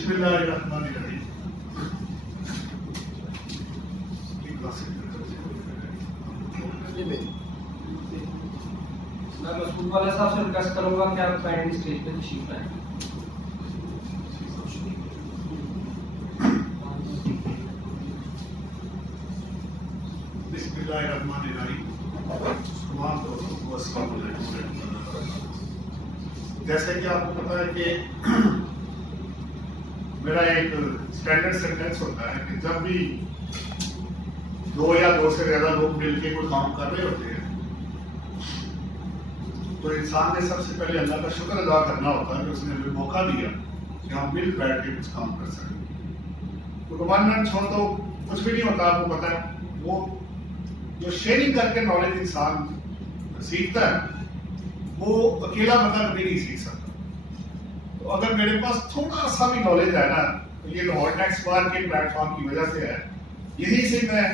बिस्मिल्लाहिर्रहमानिर्रहीम। मैं मसूद वाला साहब से रिक्वेस्ट करूंगा कि आप काइंडली स्टेज पे तशरीफ लाएं। बिस्मिल्लाहिर्रहमानिर्रहीम। जैसे कि आपको पता है कि मेरा एक स्टैंडर्ड सेंटेंस होता है कि जब भी दो या दो से ज्यादा लोग मिलकर कोई काम कर रहे होते हैं तो इंसान ने सबसे पहले अल्लाह का शुक्र अदा करना होता है कि उसने हमें मौका दिया कि हम मिल बैठ के कुछ काम कर सकें। तो गवर्नमेंट छोड़ तो कुछ भी नहीं होता, आपको पता है। वो जो शेयरिंग करके नॉलेज इंसान सीखता है वो अकेला बंदा कभी नहीं सीख सकता। तो अगर मेरे पास थोड़ा सा भी नॉलेज है ना, तो ये लाहौर टैक्स बार के प्लेटफॉर्म की वजह से है। यही से मैं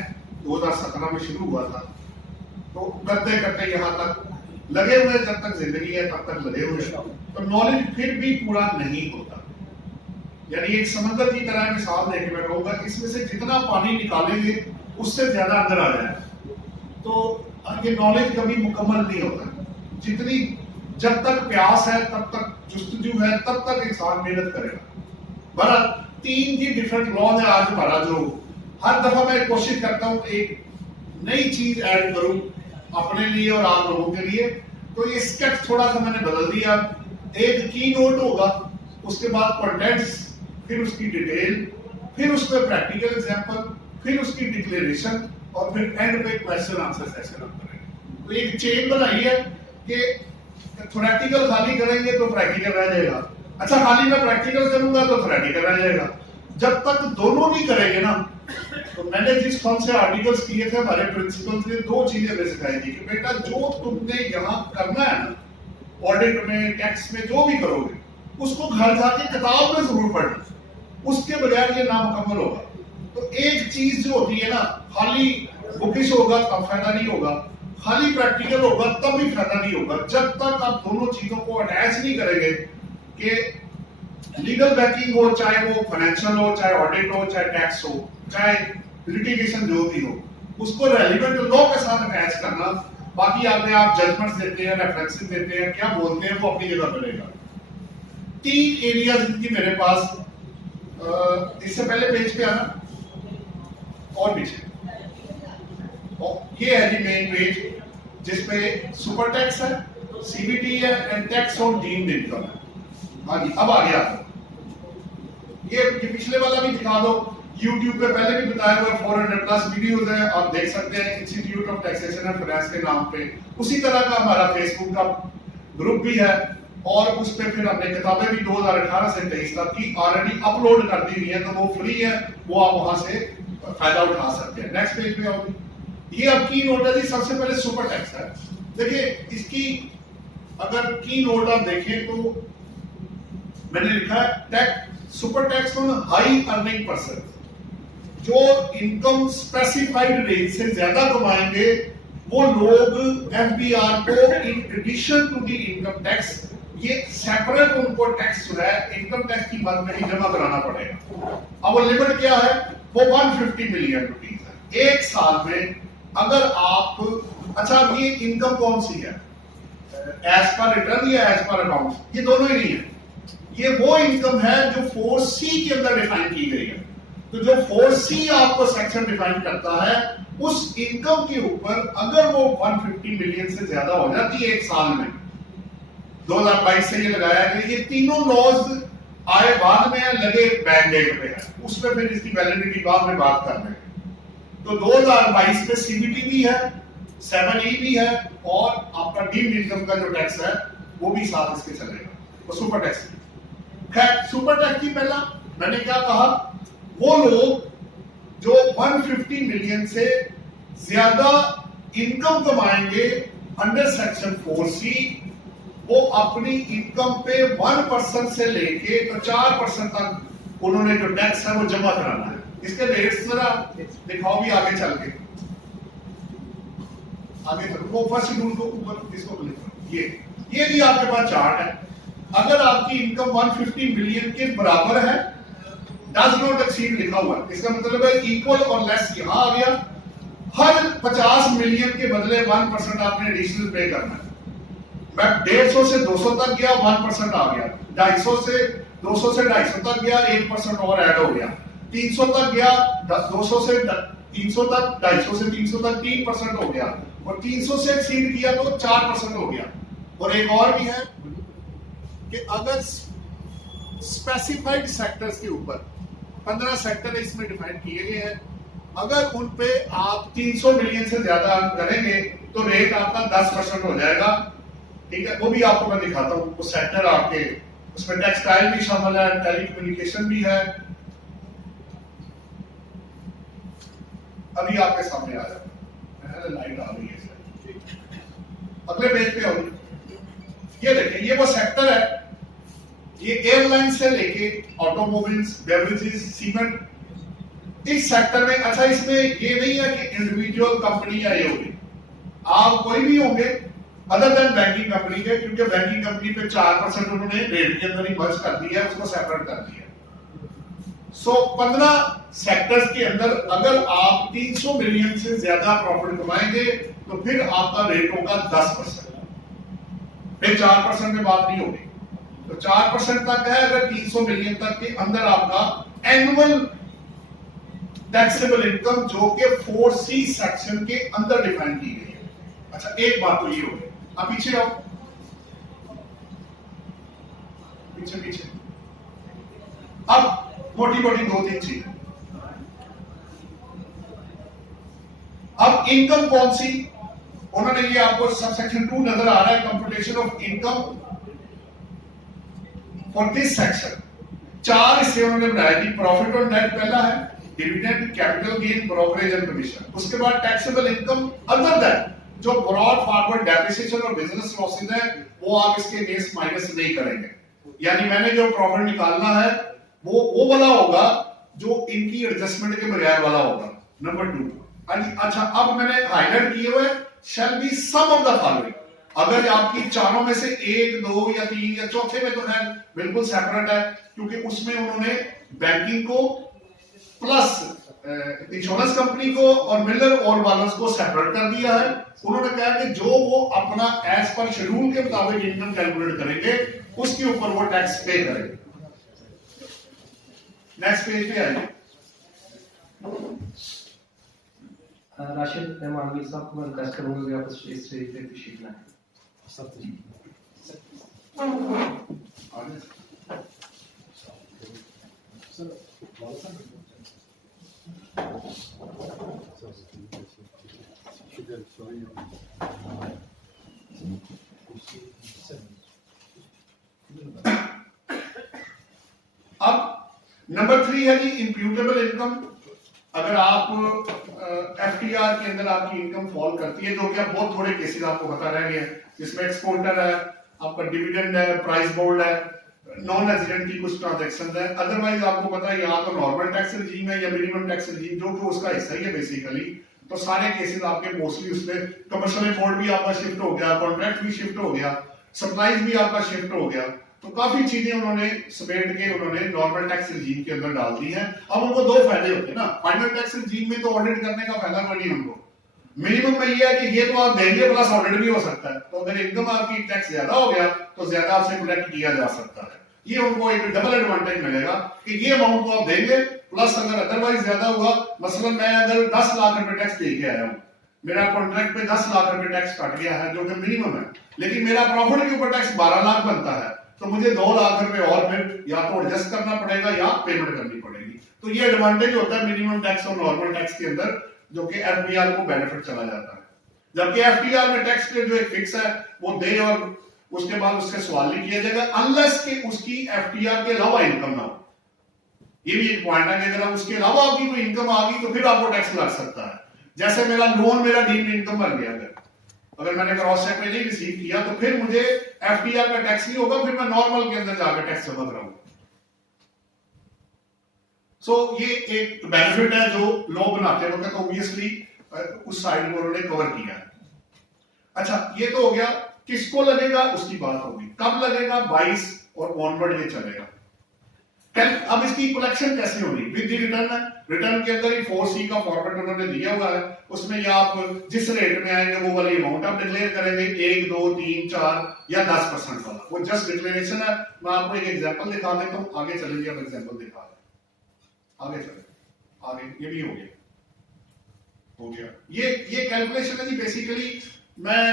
2017 में शुरू हुआ था, तो करते करते यहाँ तक लगे हुए, जब तक जिंदगी है तब तक लगे हुए। तो नॉलेज फिर भी पूरा नहीं होता। यानी एक समंदर की तरह मिसाल देके मैं कहूंगा कि इसमें से जितना पानी निकालेंगे उससे ज्यादा अंदर आ जाए। तो ये नॉलेज कभी मुकम्मल नहीं होता। जितनी जब तक प्यास है तब तक जुस्तजू है, तब तक इंसान मेहनत करेगा। बड़ा 3 जी डिफरेंट लॉ है आज हमारा, जो हर दफा मैं कोशिश करता हूँ एक नई चीज ऐड करूं अपने लिए और आप लोगों के लिए। तो ये स्केच थोड़ा सा मैंने बदल दिया। एक की नोट होगा, उसके बाद कंटेंट्स, फिर उसकी डिटेल, फिर उसमें प्रैक्टिकल एग्जांपल, फिर उसकी डिक्लेरेशन और फिर एंड पे क्वेश्चन आंसर सेशन हम करेंगे। तो एक चेन बनाई है कि थ्योरेटिकल खाली करेंगे तो प्रैक्टिकल रह जाएगा, अच्छा खाली मैं प्रैक्टिकल करूंगा तो थ्योरेटिकल रह जाएगा। जब तक दोनों नहीं करेंगे ना, तो मैंने जिस फंड से आर्टिकल्स किए थे हमारे प्रिंसिपल्स ने 2 चीजें हमें सिखाई थी कि बेटा जो तुमने यहाँ करना है ना, ऑडिट में, टैक्स में, जो भी करोगे उसको घर जाके किताब में जरूर पढ़ना, उसके बगैर ये नामुकम्मल होगा। तो एक चीज जो होती है ना, खाली बुकिश होगा तब फायदा नहीं होगा, खाली प्रैक्टिकल होगा तब भी फायदा नहीं होगा। जब तक आप दोनों चीजों को अटैच नहीं करेंगे कि लीगल बैकिंग हो, चाहे वो फाइनेंशियल हो, चाहे ऑडिट हो, चाहे टैक्स हो, चाहे लिटिगेशन जो भी हो, उसको रेलिवेंट लॉ के साथ अटैच करना। बाकी आपने आप जजमेंट्स देते हैं, रेफरेंसेस देते हैं, क्या बोलते हैं वो अपनी जगह पर रहेगा। 3 एरियाज इनकी मेरे पास, इससे पहले पेज पे आना और पीछे, और ये है जी मेन पेज जिसपे सुपर टैक्स है, सीबीटी है and tax on deemed income है। हाँ जी, अब आ गया। ये पिछले वाला भी दिखा दो। YouTube पे पहले भी बताया हुआ 400+ वीडियोस है, आप देख सकते हैं, institute of taxation and finance के नाम पे। उसी तरह का हमारा फेसबुक का ग्रुप भी है और उस पे फिर हमने किताबें भी 2018 से 23 तक की ऑलरेडी अपलोड कर दी हुई है, तो वो फ्री है, वो आप वहां से फायदा उठा सकते हैं। नेक्स्ट पेज पे आओ। ये अब की नोट है जी, सबसे पहले सुपर टैक्स है। देखिए इसकी अगर की नोट आप देखें तो मैंने लिखा है tax, super tax on high earning person. जो इनकम स्पेसिफाइड रेंज से ज्यादा कमाएंगे वो लोग एफबीआर को in addition to the income tax, ये सेपरेट उनको टैक्स जो है इनकम टैक्स की मद में ही जमा कराना पड़ेगा। अब वो लिमिट क्या है, वो 150 मिलियन रुपीज है एक साल में। अगर आप, अच्छा ये इनकम कौन सी है, एज पर रिटर्न या एज पर अकाउंट, ये दोनों ही नहीं है। ये वो इनकम है जो 4C के अंदर डिफाइन की गई है। तो जो 4C आपको सेक्शन डिफाइन करता है, उस इनकम के ऊपर अगर वो 150 मिलियन से ज्यादा हो जाती है एक साल में, 2022 से ये लगाया गया। ये तीनों लॉज आए बाद में लगे मैंडेट पे है, उसमें फिर इसकी वैलिडिटी बाद में बात कर रहे हैं। तो 2022 में सीबीटी भी है, 7E भी है और आपका डीम्ड इनकम का जो टैक्स है वो भी साथ इसके चलेगा, वो सुपर टैक्स। खैर सुपर टैक्स की पहला मैंने क्या कहा, वो लोग जो 150 मिलियन से ज्यादा इनकम कमाएंगे अंडर सेक्शन 4C, वो अपनी इनकम पे 1% से लेके तो 4% तक उन्होंने जो टैक्स है वो जमा कराना है। इसके रेट्स जरा दिखाओ भी आगे चल के, आगे चलो वो फर्स्ट शेड्यूल को ऊपर इसको क्लिक करो। ये जी आपके पास चार्ट है। अगर आपकी इनकम 150 मिलियन के बराबर है डज नॉट एक्सीड लिखा हुआ है, इसका मतलब है इक्वल और लेस यहां आ गया। हर 50 मिलियन के बदले 1% आपने एडिशनल पे करना है। मैं 150 से 200 तक गया, 1% आ गया। 250 से 250 तक गया, 1% और ऐड हो गया। 300 तक गया, 200 से 300 तक, 250 से 300 तक 3% हो गया, और 300 से एक्सीड किया तो 4% हो गया। और एक और भी है कि अगर स्पेसिफाइड सेक्टर्स के ऊपर 15 सेक्टर इसमें डिफाइन किए गए हैं, अगर उन पे आप 300 मिलियन से ज्यादा अर्न करेंगे तो रेट आपका 10% हो जाएगा। ठीक है, वो भी आपको मैं दिखाता हूं। वो सेक्टर आपके उसमें टेक्सटाइल भी शामिल है, टेलीकम्युनिकेशन भी है, अभी आपके सामने आ जाएगा। लाइट आ गई है, अगले पेज पे होगी। ये देखें, ये वो सेक्टर है, ये एयरलाइन से लेके ऑटोमोबाइल्स, बेवरेजेस, सीमेंट, इस सेक्टर में। अच्छा, इसमें ये नहीं है कि इंडिविजुअल कंपनी या ये होगी, आप कोई भी होंगे अदर देन बैंकिंग कंपनी के, क्योंकि बैंकिंग कंपनी पे 4% उन्होंने रेट के अंदर ही मर्ज कर दिया है, उसको सेपरेट कर दिया। सो 15 सेक्टर्स के अंदर अगर आप 300 मिलियन से ज्यादा प्रॉफिट कमाएंगे तो फिर आपका रेट होगा 10%, फिर 4% में बात नहीं होगी। तो 4% तक है अगर 300 मिलियन तक के अंदर आपका एनुअल टैक्सेबल इनकम, जो कि 4C सेक्शन के अंदर डिफाइन की गई है। अच्छा, एक बात तो ये हो गई। अब पीछे आओ, पीछे पीछे। अब मोटी मोटी 2-3 चीजें। अब इनकम कौन सी, उन्होंने ये आपको सब सेक्शन 2 नजर आ रहा है, computation of income for this section. 4 हिस्से उन्होंने बनाया कि प्रॉफिट और नेट पहला है, dividend, capital gain, brokerage and commission. उसके बाद टैक्सेबल इनकम अदर देन, जो ब्रॉड फॉरवर्ड डेप्रिसिएशन और बिजनेस लॉसेस है, वो आप इसके अगेंस्ट माइनस नहीं करेंगे। यानी मैंने जो प्रॉफिट निकालना है वो वाला होगा जो इनकी एडजस्टमेंट के बगैर वाला होगा। नंबर 2। अच्छा, अब मैंने हाईलाइट किए हुए shall be some of the following. अगर आपकी चारों में से 1, 2 या 3 या चौथे में, तो खैर बिल्कुल सेपरेट है, क्योंकि उसमें उन्होंने बैंकिंग को प्लस इंश्योरेंस कंपनी को और मिलर और वालर्स को सेपरेट कर दिया है। उन्होंने कहा कि जो वो अपना एज पर शेड्यूल के मुताबिक इनकम कैलकुलेट करेंगे, उसके ऊपर वो टैक्स पे करेंगे। नेक्स्ट पेज पे आइए। राशिद, मैं मानवीय साहब को रिक्वेस्ट करूंगा कि आप इस स्टेज पे कुछ सीखना है। अब नंबर 3 है जी इम्प्यूटेबल इनकम। अगर आप एफटीआर के अंदर आपकी इनकम फॉल करती है, जो कि आप बहुत थोड़े केसेस आपको बता रहे हैं, जिसमें एक्सपोर्टर है, आपका डिविडेंड है, प्राइस बोर्ड है, नॉन रेजिडेंट की कुछ ट्रांजैक्शन है, अदरवाइज आपको पता है यहाँ तो नॉर्मल टैक्स रिजीम है या मिनिमम टैक्स रिजीम, जो कि उसका हिस्सा ही है बेसिकली। तो सारे केसेस आपके मोस्टली उसमें कमर्शियल इम्पोर्ट भी आपका शिफ्ट हो गया, कॉन्ट्रैक्ट भी शिफ्ट हो गया, सप्लाईज भी आपका शिफ्ट हो गया। तो काफी चीजें उन्होंने समेट के उन्होंने नॉर्मल टैक्स रिजीम के अंदर डाल दी है। अब उनको 2 फायदे होते हैं ना। फाइनल टैक्स रिजीम में तो ऑडिट करने का फायदा कोई नहीं उनको, मिनिमम में ये है कि ये तो आप देंगे प्लस ऑडिट भी हो सकता है। तो अगर इनकम आपकी टैक्स ज्यादा हो गया तो ज्यादा आपसे कलेक्ट किया जा सकता है। ये उनको एक डबल एडवांटेज मिलेगा कि ये अमाउंट तो आप देंगे, प्लस अगर अदरवाइज ज्यादा हुआ, मसलन मैं अगर 10 लाख रुपए टैक्स दे के आया हूं, मेरा कॉन्ट्रैक्ट पे 10 लाख रुपए टैक्स कट गया है जो कि मिनिमम है, लेकिन मेरा प्रॉफिट के ऊपर टैक्स 12 लाख बनता है, तो मुझे 2 लाख रुपए और फिर या तो एडजस्ट करना पड़ेगा या पेमेंट करनी पड़ेगी। तो ये एडवांटेज होता है मिनिमम टैक्स और नॉर्मल टैक्स के अंदर, जो कि एफबीआर को बेनिफिट चला जाता है। जबकि एफटीआर में टैक्स के जो एक फिक्स है वो दे और उसके बाद उससे सवाल नहीं किया जाएगा, अनलेस कि उसकी एफटीआर के अलावा इनकम ना हो। ये भी एक पॉइंट है कि अगर उसके अलावा आपकी कोई इनकम आ गई तो फिर आपको टैक्स लग सकता है। जैसे मेरा लोन मेरा डीम्ड इनकम बन गया, अगर मैंने क्रॉस चेक में नहीं रिसीव किया तो फिर मुझे एफटीआर का टैक्स नहीं होगा, फिर मैं नॉर्मल के अंदर जाकर टैक्स जमा कराऊंगा। सो ये एक बेनिफिट है जो लॉ बनाते वक्त ऑब्वियसली उस साइड को उन्होंने कवर किया है। अच्छा, ये तो हो गया, किसको लगेगा उसकी बात होगी, कब लगेगा 22 और ऑनवर्ड ये चलेगा। अब इसकी कलेक्शन कैसे होगी विद रिटर्न है। रिटर्न के अंदर ही 4C का फॉर्मेट उन्होंने दिया हुआ है, उसमें या आप जिस रेट में आएंगे वो वाली अमाउंट आप डिक्लेयर करेंगे, 1, 2, 3, 4 या 10% वाला, वो जस्ट डिक्लेरेशन है। मैं आपको एक एग्जांपल दिखा देता हूं, आगे चलेंगे, अब एग्जांपल दिखा दें, आगे चलें, आगे ये भी हो गया ये कैलकुलेशन है जी। बेसिकली मैं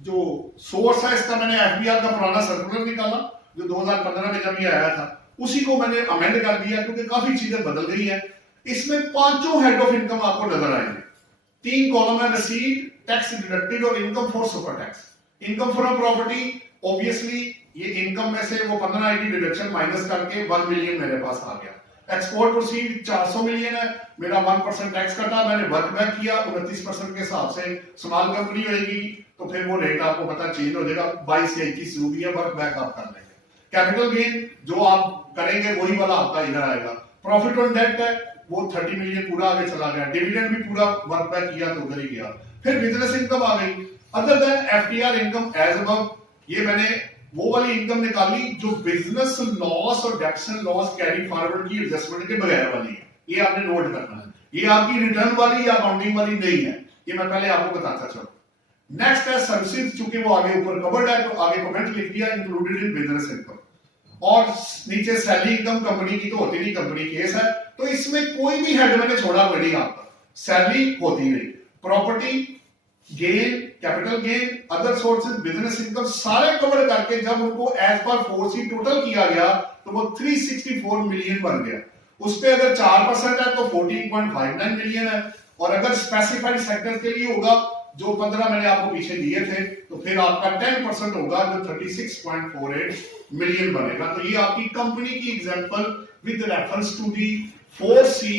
जो सोर्स है इसका, मैंने एफबीआर का पुराना सर्कुलर निकाला जो 2015 में जब ये आया था, उसी को मैंने अमेंड कर दिया क्योंकि काफी चीजें बदल गई हैं। इसमें 5 हेड ऑफ इनकम आपको नजर आएंगे, 3 कॉलम है, रिसीट, टैक्स डिडक्टेड और income for super tax. Income from property, obviously ये इनकम में से वो 1580 डिडक्शन माइनस करके 1 मिलियन मेरे पास आ गया। एक्सपोर्ट प्रोसीड 400 मिलियन है, मेरा 1% टैक्स कटा, मैंने वर्क बैक किया 29% के हिसाब से। स्मॉल कंपनी होगी तो फिर वो रेट आपको पता चेंज हो जाएगा, 22 या 21 जो भी है वर्क बैक आप कर लेंगे। कैपिटल गेन जो आप करेंगे वही वाला आपका इधर आएगा। प्रॉफिट ऑन डेट है वो 30 मिलियन पूरा आगे चला गया, डिविडेंड भी पूरा वर्क बैक किया तो उधर ही गया। फिर बिजनेस इनकम आ गई, other than FTR income as above, ये मैंने वो वाली इनकम निकाली जो बिजनेस लॉस और debts and loss carry forward की एडजस्टमेंट के बगैर वाली है, ये आपने नोट करना है। ये आपकी रिटर्न वाली या अकाउंटिंग वाली नहीं है, ये मैं पहले आपको बताता चलूं। नेक्स्ट है सर्विसेज, चूंकि वो आगे ऊपर कवर्ड है तो आगे कमेंट लिख दिया इंक्लूडेड इन बिजनेस इनकम, और नीचे सैलरी इनकम कंपनी की तो होती नहीं, कंपनी केस है तो इसमें कोई भी हेड मैंने छोड़ा हुआ नहीं आपका, सैलरी होती नहीं। Property gain, capital gain, other sources, business income सारे कवर करके जब उनको एज पर 4C टोटल किया गया तो वो 364 मिलियन बन गया। उस पे अगर 4% है तो 14.59 मिलियन है, और अगर स्पेसिफाइड सेक्टर के लिए होगा जो 15 मैंने आपको पीछे दिए थे तो फिर आपका 10% होगा जो 36.48 मिलियन बनेगा। तो ये आपकी कंपनी की example with reference to the 4C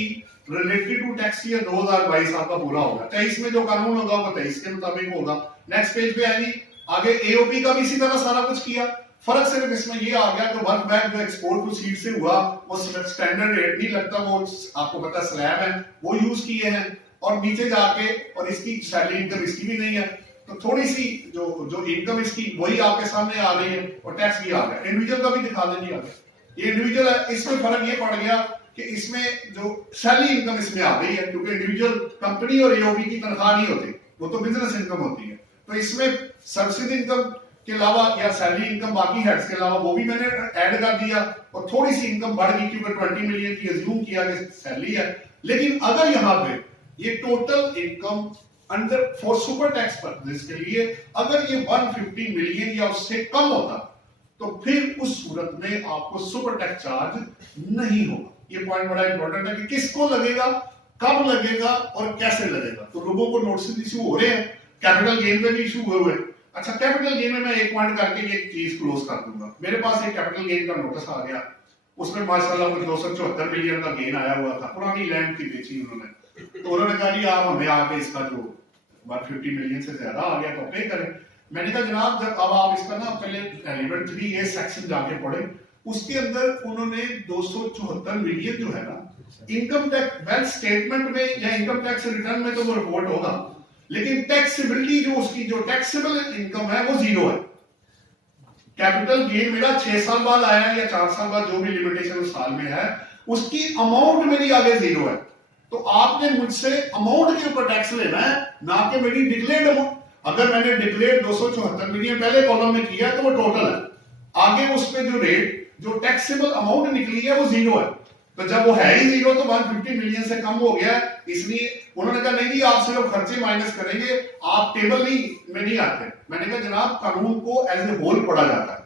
related to tax year 2022 आपका पूरा होगा। 23 में जो कानून होगा वो 23 के मुताबिक होगा। नेक्स्ट पेज पे आएगी, आगे एओपी का भी इसी तरह सारा कुछ किया, फर्क सिर्फ इसमें ये आ गया कि वर्क बैक जो एक्सपोर्ट प्रोसीड से हुआ वो स्टैंडर्ड रेट नहीं लगता, वो आपको पता स्लैब है वो यूज किए हैं, और नीचे जाके और इसकी सैलरी इनकम इसकी भी नहीं है तो थोड़ी सी जो इनकम इसकी वही आपके सामने आ रही है, और टैक्स भी आ गया। इंडिविजुअल का भी दिखा देंगे आगे, ये इंडिविजुअल है, इसमें फर्क ये पड़ गया कि इसमें जो सैलरी इनकम इसमें आ गई है क्योंकि इंडिविजुअल कंपनी और एओपी की तनख्वाह नहीं होती, वो तो बिजनेस इनकम होती है। तो इसमें सर्विस इनकम के अलावा या सैलरी इनकम बाकी हेड्स के अलावा वो भी मैंने ऐड कर दिया, और थोड़ी सी इनकम बढ़ गई क्योंकि 20 मिलियन की अज्यूम किया कि सैलरी है। लेकिन अगर यहाँ पे ये total income under for super tax purposes के लिए अगर ये 150 मिलियन या उससे कम होता तो फिर उस सूरत में आपको सुपर टैक्स चार्ज नहीं होगा। ये पॉइंट बड़ा इंपॉर्टेंट है कि किसको लगेगा, कब लगेगा और कैसे लगेगा। तो लोगों को नोटिस इशू हो रहे हैं, कैपिटल गेन में भी इशू हुए। अच्छा, कैपिटल गेन में मैं एक पॉइंट करके ये चीज क्लोज कर दूंगा। मेरे पास एक कैपिटल गेन का नोटिस आ गया, उसमें माशाल्लाह कुछ 274 मिलियन का गेन आया हुआ था, पुरानी लैंड की बेची उन्होंने, तो उन्होंने कहा जी आप हमें आके इसका जो 150 मिलियन से ज्यादा आ गया तो पे करें। मैंने कहा जनाब जब अब आप इसका ना पहले एलिमेंट 3A सेक्शन जाके पढ़े, उसके अंदर उन्होंने 274 मिलियन जो है ना इनकम टैक्स वेल्थ स्टेटमेंट में या इनकम टैक्स रिटर्न में तो वो रिपोर्ट होगा, लेकिन टैक्सेबिलिटी जो उसकी जो टैक्सेबल इनकम है वो जीरो है। कैपिटल गेन मेरा 6 साल बाद आया या 4 साल बाद जो भी लिमिटेशन उस साल में है उसकी अमाउंट मेरी आगे जीरो है। तो आपने मुझसे अमाउंट के ऊपर टैक्स लेना है, ना कि मेरी डिक्लेयर्ड अमाउंट। अगर मैंने डिक्लेयर 274 मिलियन पहले कॉलम में किया तो वो टोटल है, आगे उस पे जो रेट जो टैक्सेबल अमाउंट निकली है वो जीरो है। तो जब वो है ही जीरो तो 150 मिलियन से कम हो गया, इसलिए उन्होंने कहा नहीं जी आप सिर्फ खर्चे माइनस करेंगे, आप टेबल नहीं में नहीं आते। मैंने कहा जनाब कानून को एज ए होल पढ़ा जाता है,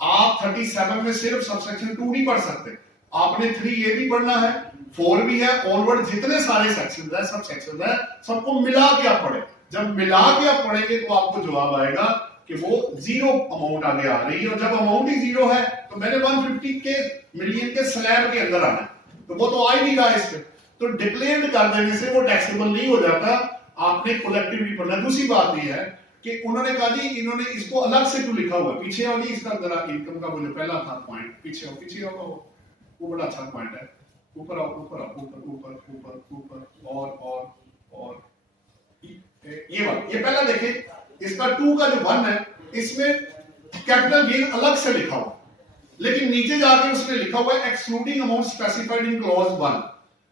आप 37 में सिर्फ सबसेक्शन 2 नहीं पढ़ सकते, आपने 3A भी पढ़ना है, 4 भी है, ऑनवर्ड जितने सारे सेक्शन है सब सेक्शन है सबको मिला के आप पढ़े। जब मिला के आप पढ़ेंगे तो आपको जवाब आएगा कि वो जीरो अमाउंट आगे आ रही है, और जब अमाउंट ही जीरो है तो मैंने 150 के मिलियन के स्लैब के अंदर आना है, तो वो तो आ ही नहीं रहा इस पे। तो डिक्लेयर कर देने से वो टैक्सेबल नहीं हो जाता, आपने कलेक्टिवली पढ़ना। दूसरी बात ये है कि उन्होंने कहा जी इन्होंने इसको अलग से क्यों लिखा हुआ, पीछे वाली इसका जरा इनकम का वो जो पहला था पॉइंट पीछे होगा वो बड़ा अच्छा पॉइंट है, ऊपर आओ ऊपर आओ ऊपर ऊपर ऊपर ऊपर और ये वाला, ये पहला देखिए इसका 2 का जो 1 है इसमें कैपिटल गेन अलग से लिखा हुआ, लेकिन नीचे जाके उसने लिखा हुआ है excluding amount specified in clause 1।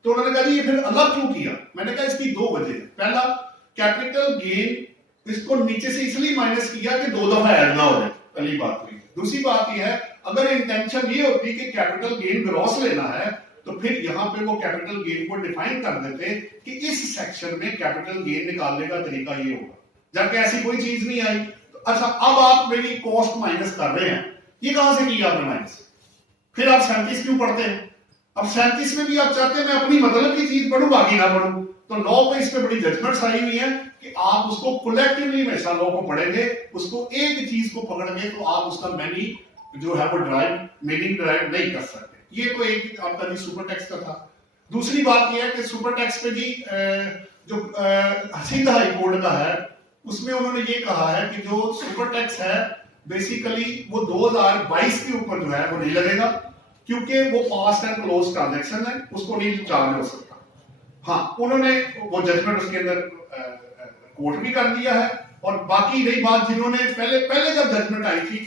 तो उन्होंने कहा ये फिर अलग क्यों किया? मैंने कहा इसकी दो वजह है। पहला, कैपिटल गेन इसको नीचे से इसलिए माइनस किया कि दो दफा ऐड ना हो जाए, पहली बात हुई। दूसरी बात ये है, अगर इंटेंशन ये होती कि कैपिटल गेन ग्रॉस लेना है तो फिर यहां पे वो कैपिटल गेन को डिफाइन कर देते कि इस सेक्शन में कैपिटल गेन निकालने का तरीका ये होगा, जबकि ऐसी कोई चीज नहीं आई। तो अच्छा, अब आप मेरी कॉस्ट माइनस कर रहे हैं, ये कहां से किया आपने माइनस? फिर आप 37 क्यों पढ़ते हैं? अब 37 में भी आप चाहते हैं मैं अपनी मतलब की चीज पढ़ूं, बाकी ना पढ़ूं। तो लॉ पे इस पे बड़ी जजमेंट्स आई हुई है कि आप उसको कलेक्टिवली हमेशा लॉ को पढ़ेंगे, उसको एक चीज को पकड़ेंगे तो आप उसका मैनी जो है वो मीनिंग ड्राइव नहीं कर सकते। ये तो एक आपका जी सुपर टैक्स का था। दूसरी बात ये है कि सुपर टैक्स पे जी जो सिंध हाई कोर्ट का है, उसमें उन्होंने ये कहा है कि जो सुपर टैक्स है बेसिकली वो 2022 के ऊपर जो है वो नहीं लगेगा, क्योंकि वो पास्ट एंड क्लोज ट्रांजैक्शन है, उसको नहीं चार्ज हो सकता। हाँ, उन्होंने वो जजमेंट उसके अंदर कोर्ट भी कर दिया है। और बाकी रही बात, जिन्होंने पहले जब जजमेंट आई थी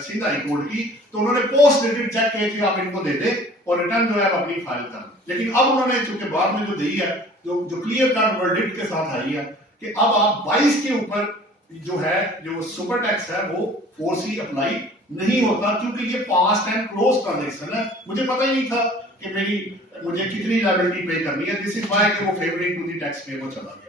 सिंध हाई कोर्ट की, तो उन्होंने पोस्ट डेटेड चेक किए थे आप इनको दे दे और रिटर्न जो है अपनी फाइल कर। लेकिन अब उन्होंने चूंकि बाद में जो दी है, जो क्लियर कट वर्डिक्ट के साथ आई है कि अब आप 22 के ऊपर जो है जो सुपर टैक्स है वो 4C अप्लाई नहीं होता, क्योंकि ये पास्ट एंड क्लोज ट्रांजैक्शन है। मुझे पता ही नहीं था कि मुझे कितनी लायबिलिटी पे करनी है। दिस इज व्हाई कि वो फेवरिंग टू द टैक्स पे वो चला गया।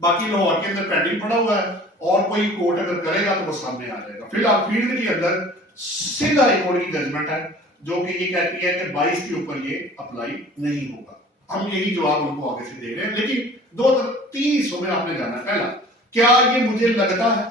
बाकी लाहौर के अंदर पेंडिंग पड़ा हुआ है और कोई कोर्ट अगर करेगा तो वो सामने आ जाएगा। फिलहाल फील्ड के अंदर सिंध हाई कोर्ट की जजमेंट है जो कि ये कहती है कि 22 के ऊपर ये अप्लाई नहीं होगा। हम यही जवाब उनको आगे से दे रहे हैं, लेकिन 2-3 हिस्सों में आपने जाना है। पहला, क्या ये मुझे लगता है?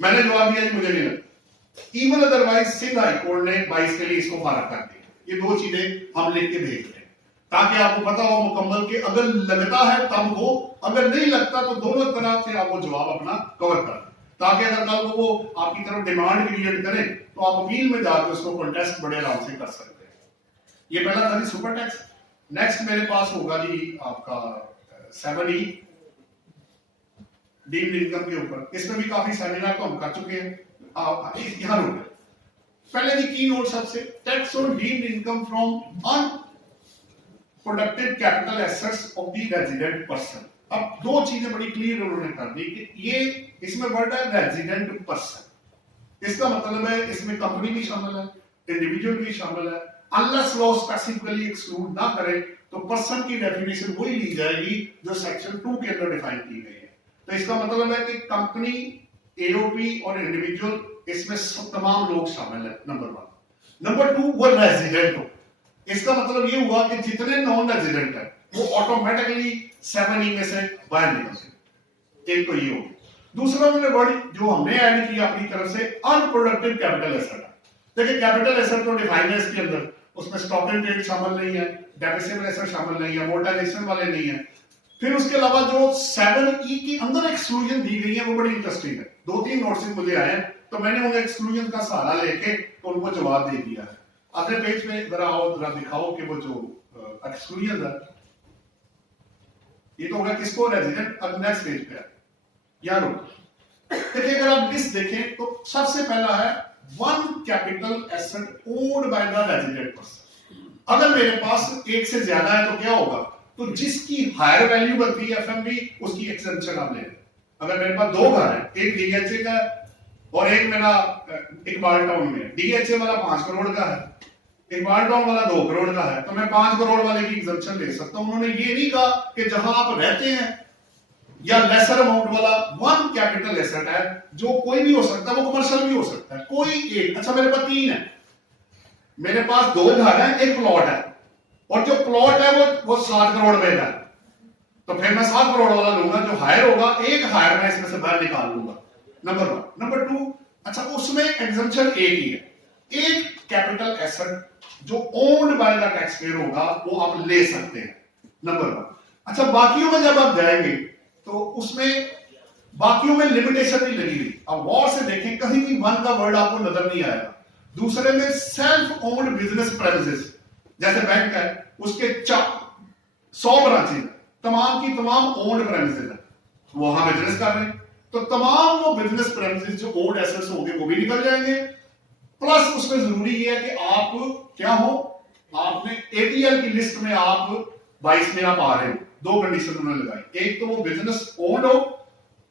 मैंने जवाब दिया मुझे नहीं लगता। Even otherwise Sindh high court ने 22 के लिए इसको फारग कर दिया। ये दो चीजें हम लिख के भेज रहे हैं ताकि आपको पता हो मुकम्मल के अगर लगता है तब वो, अगर नहीं लगता तो दोनों तरह से आप वो जवाब अपना कवर कर, ताकि अगर कल को वो आपकी तरफ डिमांड क्रिएट करें तो आप अपील में जाकर उसको कॉन्टेस्ट बड़े आराम से कर सकते हैं। ये पहला था जी सुपर टैक्स। नेक्स्ट मेरे पास होगा जी आपका 7E डीम्ड इनकम के ऊपर। इसमें भी काफी सेमिनार तो हम कर चुके हैं। यहां रुक गए। पहले जी की नोट सबसे, tax on deemed income from unproductive capital assets of the resident person. अब दो चीजें बड़ी क्लियर उन्होंने कर दी कि ये इसमें वर्ड है रेजिडेंट पर्सन। इसका मतलब है इसमें कंपनी भी शामिल है, इंडिविजुअल भी शामिल है। अनलेस लॉ स्पेसिफिकली एक्सक्लूड ना करे तो पर्सन की डेफिनेशन वही ली जाएगी जो सेक्शन 2 के अंदर डिफाइन की गई है। तो इसका मतलब है कि कंपनी, एओपी और इंडिविजुअल इसमें तमाम लोग शामिल है, नंबर 1। नंबर 2, वो रेजिडेंट हो। इसका मतलब ये हुआ कि जितने नॉन रेजिडेंट है वो ऑटोमेटिकली 7E में से बाहर निकल। एक तो ये हो। दूसरा उन्होंने वर्ड जो हमने ऐड किया अपनी तरफ से, अनप्रोडक्टिव कैपिटल एसेट। देखिए कैपिटल एसेट तो डिफाइन है इसके अंदर, उसमें स्टॉक इन ट्रेड शामिल नहीं है, डेप्रिसिएबल एसेट शामिल नहीं है, अमोर्टाइजेशन वाले नहीं है। फिर उसके अलावा जो 7E के अंदर एक्सक्लूजन दी गई है वो बड़ी इंटरेस्टिंग है। 2-3 नोट्स मुझे आए तो मैंने उन्हें एक्सक्लूजन का सहारा लेके तो उनको जवाब दे दिया है। अगले पेज पे जरा दिखाओ कि वो जो एक्सक्लूजन है, ये तो होगा किसको, रेजिडेंट। अब नेक्स्ट पेज पे यार देखिए, अगर आप लिस्ट देखें तो सबसे पहला है one capital asset owned by the resident person. अगर मेरे पास एक से ज्यादा है तो क्या होगा, तो जिसकी हायर वैल्यू बनती है एफएमवी उसकी एक्सेप्शन आप ले। अगर मेरे पास 2 घर है, एक डीएचए का और एक मेरा इकबाल टाउन में, डीएचए वाला 5 करोड़ का है, इकबाल टाउन वाला 2 करोड़ का है, तो मैं 5 करोड़ वाले की एक्सेप्शन ले सकता हूं। उन्होंने ये नहीं कहा कि जहां आप रहते हैं या लेसर अमाउंट वाला वन कैपिटल एसेट है, जो कोई भी हो सकता है, वो कमर्शियल भी हो सकता है, कोई एक। अच्छा मेरे पास 3 है, मेरे पास 2 घर है, एक प्लॉट है, और जो प्लॉट है वो 7 करोड़ में है, तो फिर मैं 7 करोड़ वाला लूंगा। जो हायर होगा, एक हायर मैं इसमें से बाहर निकाल लूंगा, नंबर 1। नंबर 2, अच्छा उसमें एग्जम्पशन एक ही है, एक कैपिटल एसेट जो owned by the tax payer होगा वो आप ले सकते हैं, नंबर 1। अच्छा बाकियों में जब आप जाएंगे तो उसमें बाकियों में लिमिटेशन नहीं लगी हुई। अब गौर से देखें, कहीं भी वन का वर्ड आपको नजर नहीं आएगा। दूसरे में सेल्फ ओन्ड बिजनेस प्रेमिसेस, जैसे बैंक है उसके 100 ब्रांचेज, तमाम की तमाम ओन्ड प्रेमिसेस है, वो वहां बिजनेस कर रहे हैं, तो तमाम वो बिजनेस प्रेमिसेस जो ओन्ड एसेट्स होंगे वो भी निकल जाएंगे। प्लस उसमें जरूरी ये है कि आप क्या हो, आपने एटीएल की लिस्ट में आप 22 में आप आ रहे हो। दो कंडीशन उन्होंने लगाई, एक तो वो बिजनेस ओन हो,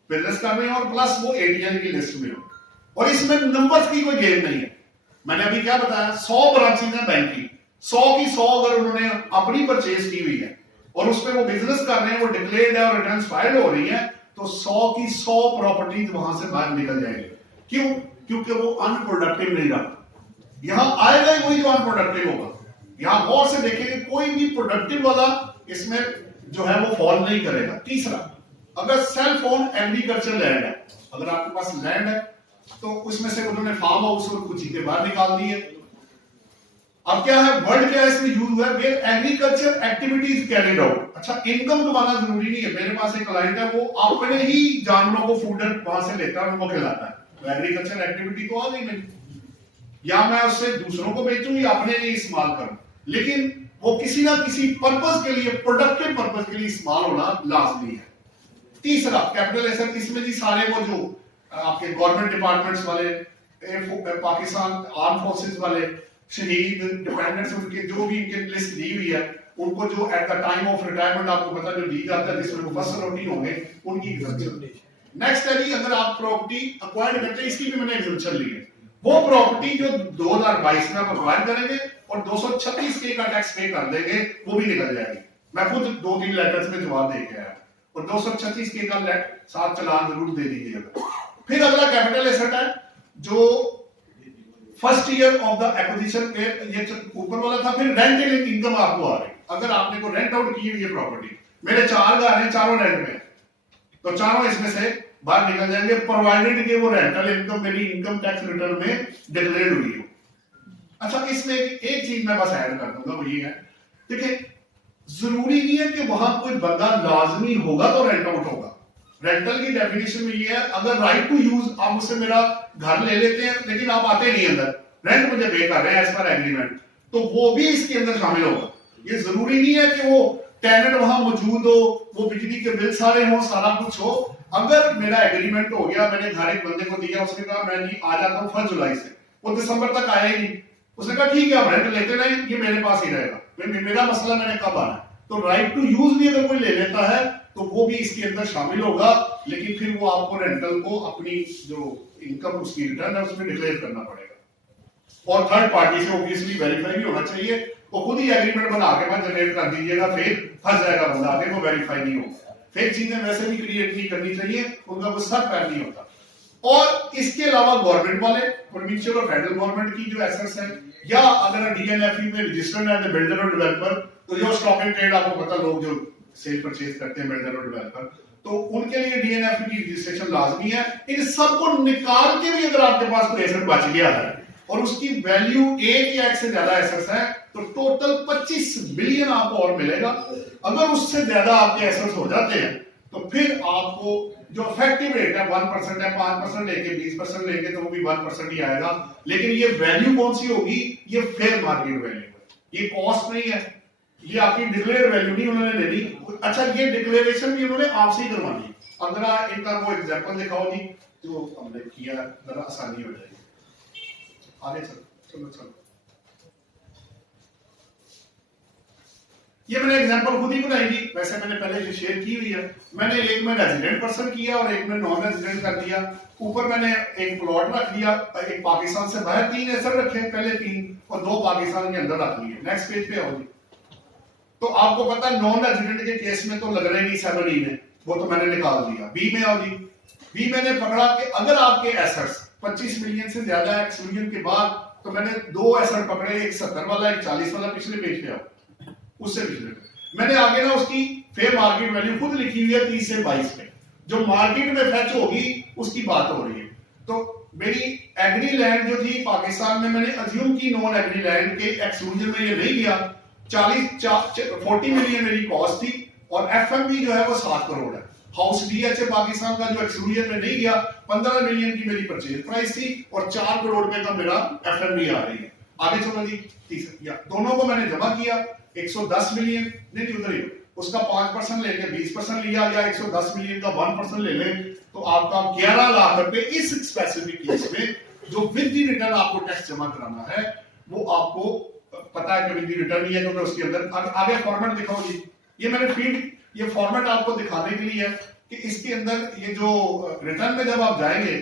बिजनेस कर रहे हो, और प्लस वो एटीएल की लिस्ट में हो। और इसमें नंबर्स की कोई गेम नहीं है। मैंने अभी क्या बताया, 100 ब्रांचेज है बैंक की, 100 की 100 अगर उन्होंने अपनी परचेज की हुई है और उसमें वो बिजनेस कर रहे हैं, वो डिक्लेयर्ड है और रिटर्न्स फाइल हो रही है, तो 100 की 100 प्रॉपर्टीज वहां से बाहर निकल जाएंगे। क्यों? क्योंकि वो अनप्रोडक्टिव नहीं रहा। यहां आएगा ही वही जो अनप्रोडक्टिव होगा। यहां गौर से देखेंगे, कोई भी प्रोडक्टिव वाला इसमें जो है वो फॉल नहीं करेगा। तीसरा, अगर सेल्फ ओन एग्रीकल्चर लैंड है, अगर आपके पास लैंड है तो उसमें से उन्होंने फार्म हाउस और कुछ चीजें बाहर निकाल दी है। अब क्या है, वर्ड क्या है इसमें यूज हुआ है, where agriculture activities carried out. अच्छा, इनकम कमाना जरूरी नहीं है। मेरे पास एक क्लाइंट है, वो अपने ही जानवरों को फूडर वहां से लेता है और उनको खिलाता है, तो एग्रीकल्चर एक्टिविटी तो आ गई मेरी। या मैं उससे दूसरों को बेचूं या अपने लिए इस्तेमाल करूं, लेकिन वो किसी ना किसी पर्पस के लिए, प्रोडक्टिव पर्पस के लिए इस्तेमाल होना लाजमी है। तीसरा, कैपिटल एसेट, इसमें जी सारे वो जो आपके गवर्नमेंट डिपार्टमेंट्स वाले, पाकिस्तान आर्म फोर्सेस वाले, शहीद, डिपेंडेंट्स, उनके जो भी इनके लिस्ट दी हुई है, उनको जो at the time of retirement आपको पता जो दी जाता है, जिसमें मुफस्सल रोटी होंगे, उनकी एग्जम्पशन। नेक्स्ट है जी, अगर आप प्रॉपर्टी अक्वायर्ड करते हैं, इसकी भी मैंने एग्जम्पशन ली है। वो प्रॉपर्टी जो 2022 में आप अक्वायर करेंगे और 236 के का टैक्स पे कर देंगे, वो भी निकल जाएगी। मैं खुद 2-3 लेटर्स में जवाब दे के आया, और 236 के का साथ चलान जरूर दे दीजिएगा। फिर अगला कैपिटल एसेट है जो first year of the acquisition पे, ये ऊपर वाला था। फिर रेंटल इनकम आपको आ रही, अगर आपने को रेंट आउट की हुई है प्रॉपर्टी, मेरे 4 घर हैं, चारों रेंट में, तो चारों इसमें से बाहर निकल जाएंगे, प्रोवाइडेड कि वो रेंटल इनकम मेरी इनकम टैक्स रिटर्न में डिक्लेयर्ड हुई हो। अच्छा, इसमें एक चीज मैं बस ऐड कर दूंगा, वो ये है, देखिए जरूरी नहीं है कि वहां कोई बंदा लाजमी होगा तो रेंट आउट होगा। रेंटल की डेफिनेशन में ये है, अगर राइट टू यूज, आप मुझसे मेरा घर ले लेते हैं लेकिन आप आते नहीं अंदर, रेंट मुझे पे कर रहे हैं एज पर एग्रीमेंट, तो वो भी इसके अंदर शामिल होगा। ये जरूरी नहीं है कि वो टेनेंट वहां मौजूद हो, वो बिजली के बिल सारे हो, सारा कुछ हो। अगर मेरा एग्रीमेंट हो गया, मैंने घर एक बंदे को दिया, उसने कहा मैं जी आ जाता हूँ 1 जुलाई से, वो दिसंबर तक आया ही नहीं, उसने कहा ठीक है आप रेंट लेते रहे, ये मेरे पास ही रहेगा, मेरा मसला मैंने कब आना है। तो राइट टू यूज भी अगर कोई ले लेता है तो वो भी इसके अंदर शामिल होगा, लेकिन फिर वो आपको रेंटल को अपनी जो इनकम उसकी रिटर्न है उसमें डिक्लेयर करना पड़ेगा। और थर्ड पार्टी से ऑब्वियसली वेरीफाई भी होना चाहिए, तो खुद ही एग्रीमेंट बना के बाद जनरेट कर दीजिएगा, फिर फंस जाएगा बंदा आगे, वो वेरीफाई नहीं होगा। फिर चीजें वैसे भी क्रिएट नहीं करनी चाहिए, उनका कोई सर पैर नहीं होता। और इसके अलावा गवर्नमेंट वाले, प्रोविंशियल और फेडरल गवर्नमेंट की जो एसेट्स है, या अगर डीएनएफई में रजिस्टर्ड है बिल्डर और डेवलपर, तो जो स्टॉक एंड ट्रेड आपको पता, लोग जो सेल परचेज करते हैं बिल्डर और डेवलपर, तो उनके लिए डीएनएफई की रजिस्ट्रेशन लाजमी है। इन सबको निकाल के भी अगर आपके पास कोई एसेट बच गया है और उसकी वैल्यू 1 या 1 से ज्यादा एसेट्स है, तो टोटल 25 बिलियन आपको और मिलेगा। अगर उससे ज्यादा आपके एसेट्स हो जाते हैं तो फिर आपको जो इफेक्टिव रेट है 1% है, 5% लेके 20% लेके तो वो भी 1% ही आएगा। लेकिन ये वैल्यू कौन सी होगी, ये फेयर मार्केट वैल्यू है, ये कॉस्ट नहीं है, ये आपकी डिक्लेयर वैल्यू नहीं उन्होंने लेनी। अच्छा, ये डिक्लेरेशन भी उन्होंने आपसे ही करवानी। अगर इनका वो एग्जांपल दिखाओ जी जो हमने किया, जरा आसानी हो जाएगी। आगे चलो। ये मैंने एग्जांपल खुद ही बनाई थी, वैसे मैंने पहले जो शेयर की हुई है। मैंने एक में रेजिडेंट पर्सन किया और एक में नॉन रेजिडेंट कर दिया। ऊपर मैंने एक प्लॉट रख दिया, एक पाकिस्तान से बाहर 3 एसर रखे, पहले 3 और 2 पाकिस्तान के अंदर रख लिए। नेक्स्ट पेज पे आओ जी। तो आपको पता है नॉन रेजिडेंट के केस में तो लग रहा ही नहीं 7E में, वो तो मैंने निकाल दिया। बी में आओ जी। बी मैंने पकड़ा कि अगर आपके एसेट्स 25 मिलियन से ज्यादा है एक्सक्लूजन के बाद, तो मैंने 2 एसेट पकड़े, एक 70 वाला, एक 40 वाला। पिछले पेज पे आओ, उससे पिछले मैंने आगे ना उसकी फेयर मार्केट वैल्यू खुद लिखी हुई है 30 से 22 में, जो मार्केट में फेच होगी उसकी बात हो रही है। तो मेरी एग्री लैंड जो थी पाकिस्तान में, मैंने अज्यूम की नॉन एग्री लैंड के एक्सक्लूजन में ये नहीं गया। 40 मिलियन मेरी कॉस्ट थी और एफएमबी जो है वो 7 करोड़ है। हाउस डीएच पाकिस्तान का जो एक्सक्लूजन में नहीं गया, 15 मिलियन की मेरी परचेज प्राइस थी और 4 करोड़ रुपए का मेरा एफएमबी आ रही है। आगे चलो जी। तीसरा, दोनों को मैंने जमा किया, 110 मिलियन नहीं उधर ही, उसका 5% लेके 20% लिया, या 110 मिलियन का 1% ले लें तो आपका 11 लाख रुपए इस स्पेसिफिक केस में जो विद द रिटर्न आपको टैक्स जमा कराना है वो आपको पता है कि विद द रिटर्न नहीं है, क्योंकि उसके अंदर आगे फॉर्मेट दिखाओ जी। ये मैंने फीड ये फॉर्मेट आपको दिखाने के लिए है कि इसके अंदर ये जो रिटर्न में जब आप जाएंगे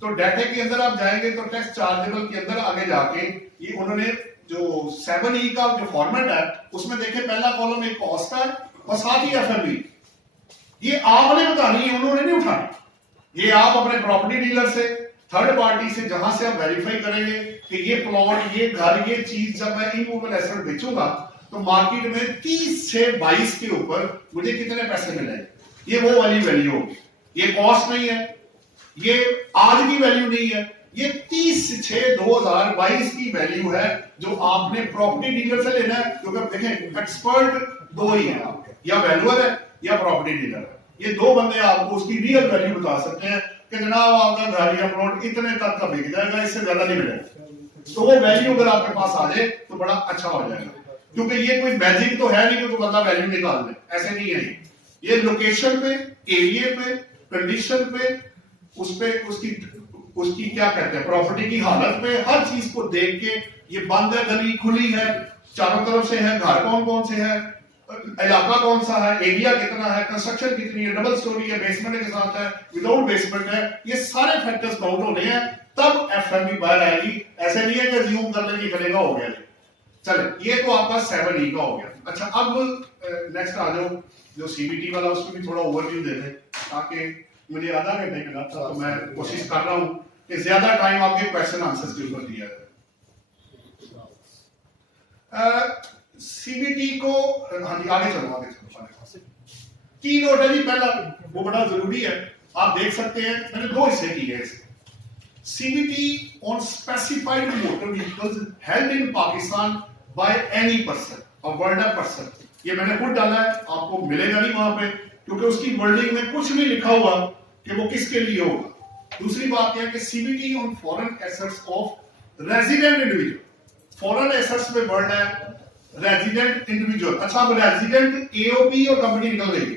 तो डाटा के अंदर आप जाएंगे तो टैक्स चार्जेबल के अंदर आगे जाके ये उन्होंने जो 7E का जो फॉर्मेट है उसमें देखें पहला कॉलम एक कॉस्ट है और साथ ही एफएमवी। ये आपने बतानी है, उन्होंने नहीं उठानी। ये आप अपने प्रॉपर्टी डीलर से, थर्ड पार्टी से, जहां से आप वेरीफाई करेंगे कि ये प्लॉट, ये घर, ये चीज जब मैं इमूवेबल एसेट बेचूंगा तो मार्केट में 30 से 22 के ऊपर मुझे कितने पैसे मिलेंगे, ये वो वाली वैल्यू होगी। ये कॉस्ट नहीं है, ये आज की वैल्यू नहीं है, ये 30/6/2022 की वैल्यू है जो आपने प्रॉपर्टी डीलर से लेना है। क्योंकि देखें एक्सपर्ट दो ही है आपके, या वैल्यूअर है या प्रॉपर्टी डीलर है। ये दो बंदे आपको उसकी रियल वैल्यू बता सकते हैं कि जनाब आपका घर या प्लॉट इतने तक का बिक जाएगा, इससे ज्यादा नहीं मिलेगा। तो वो वैल्यू अगर आपके पास आ जाए तो बड़ा अच्छा हो जाएगा, क्योंकि ये कोई मैजिक तो है नहीं कि तो बंदा वैल्यू निकाल दे, ऐसे नहीं है। ये लोकेशन पे, एरिया पे, कंडीशन पे, उस पे उसकी क्या कहते हैं प्रॉपर्टी की हालत पे, हर चीज को देख के ये बंद है, गली खुली है, चारों तरफ से है, घर कौन कौन से है, इलाका कौन सा है, एरिया कितना है, कंस्ट्रक्शन कितनी है, डबल स्टोरी है, बेसमेंट के साथ है, विदाउट बेसमेंट है, ये सारे फैक्टर्स काउंट होने हैं तब एफएमवी बाहर आएगी। ऐसे नहीं है कि अज्यूम कर लेंगे करेगा हो गया। चले ये तो आपका 7E का हो गया। अच्छा अब नेक्स्ट आ जाओ जो सीबीटी वाला, उसमें भी थोड़ा ओवरव्यू दे दें ताकि मुझे आधा घंटे का था तो मैं कोशिश कर रहा हूं कि ज्यादा टाइम आपके क्वेश्चन आंसर्स के ऊपर दिया जाए। सीबीटी को हाँ जी आगे चलो। की नोट है जी पहला, वो बड़ा जरूरी है, आप देख सकते हैं मैंने दो हिस्से किए हैं इसके। CBT on specified motor vehicles held in Pakistan by any person, a world person, ये मैंने खुद डाला है, आपको मिलेगा नहीं वहां पे क्योंकि उसकी वर्डिंग में कुछ भी लिखा हुआ कि वो किसके लिए होगा। दूसरी बात यह है कि CBT on foreign assets of resident individual, foreign assets में वर्ड है रेजिडेंट इंडिविजुअल। अच्छा अब रेजिडेंट एओपी और कंपनी निकल गई,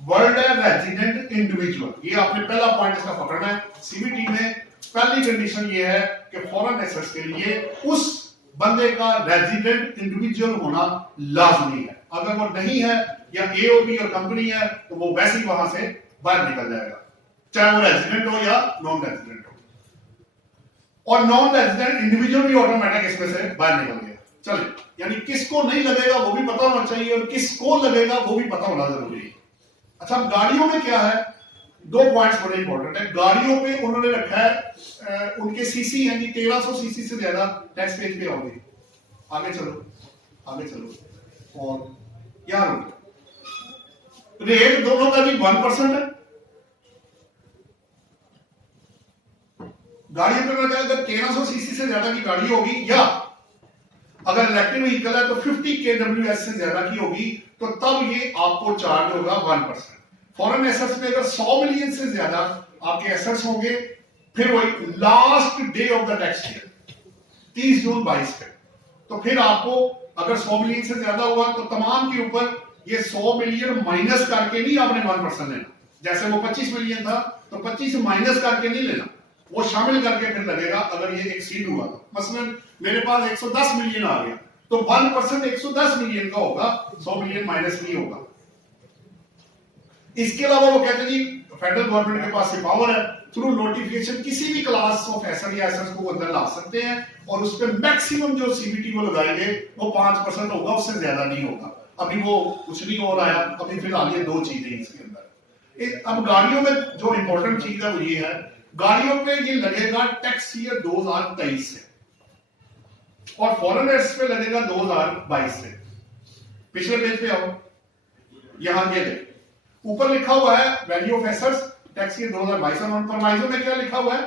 वर्ड है रेजिडेंट इंडिविजुअल। ये आपने पहला पॉइंट इसका पकड़ना है। सीबीटी में पहली कंडीशन ये है कि फॉरेन एसेट्स के लिए उस बंदे का रेजिडेंट इंडिविजुअल होना लाजमी है। अगर वो नहीं है या एओपी और कंपनी है तो वो वैसे ही वहां से बाहर निकल जाएगा, चाहे वो रेजिडेंट हो या नॉन रेजिडेंट हो। और नॉन रेजिडेंट इंडिविजुअल भी ऑटोमेटिक इसमें से बाहर निकल गया। चलिए यानी किसको नहीं लगेगा वो भी पता होना चाहिए और किसको लगेगा वो भी पता होना जरूरी है। अच्छा गाड़ियों में क्या है, दो पॉइंट्स बड़े इंपॉर्टेंट है। गाड़ियों पे उन्होंने रखा है उनके सीसी है जी 1300 सीसी से ज्यादा टैक्स पेज पे आओगे। आगे चलो आगे चलो और यार रेट दोनों का भी 1% है। गाड़ियों पे मैं अगर 1300 सीसी से ज्यादा की गाड़ी होगी या अगर इलेक्ट्रिक व्हीकल है तो 50 kWh से ज्यादा की होगी तो तब ये आपको चार्ज होगा 1%। फॉरेन एसेट्स में अगर 100 मिलियन से ज्यादा आपके एसेट्स होंगे फिर वही last day of the tax year 30 जून 22 पे, तो फिर आपको अगर 100 मिलियन से ज्यादा हुआ तो तमाम के ऊपर ये 100 मिलियन माइनस करके नहीं आपने 1% लेना। जैसे वो 25 मिलियन था तो 25 माइनस करके नहीं लेना, वो शामिल करके फिर लगेगा। अगर ये एक्सीड हुआ तो मसलन मेरे पास 110 मिलियन आ गया तो 1% 110 मिलियन का होगा, 100 मिलियन माइनस नहीं होगा। इसके अलावा वो कहते हैं जी फेडरल गवर्नमेंट के पास पावर है थ्रू नोटिफिकेशन किसी भी क्लास ऑफ एसेट या एसेट्स को अंदर ला सकते हैं और उस पर मैक्सिमम जो सीबीटी को लगाएंगे वो 5% होगा, उससे ज्यादा नहीं होगा। अभी वो कुछ नहीं हो रहा है, अभी फिलहाल ये दो चीजें इसके अंदर। अब गाड़ियों में जो इंपॉर्टेंट चीज है वो ये है, गाड़ियों पे ये लगेगा टैक्स ईयर 2023 से और फॉरेन एसेट्स पे लगेगा 2022 से। पिछले पेज पे आओ, यहां ये देख ऊपर लिखा हुआ है value of assets tax year 2022 और प्रोवाइजो में क्या लिखा हुआ है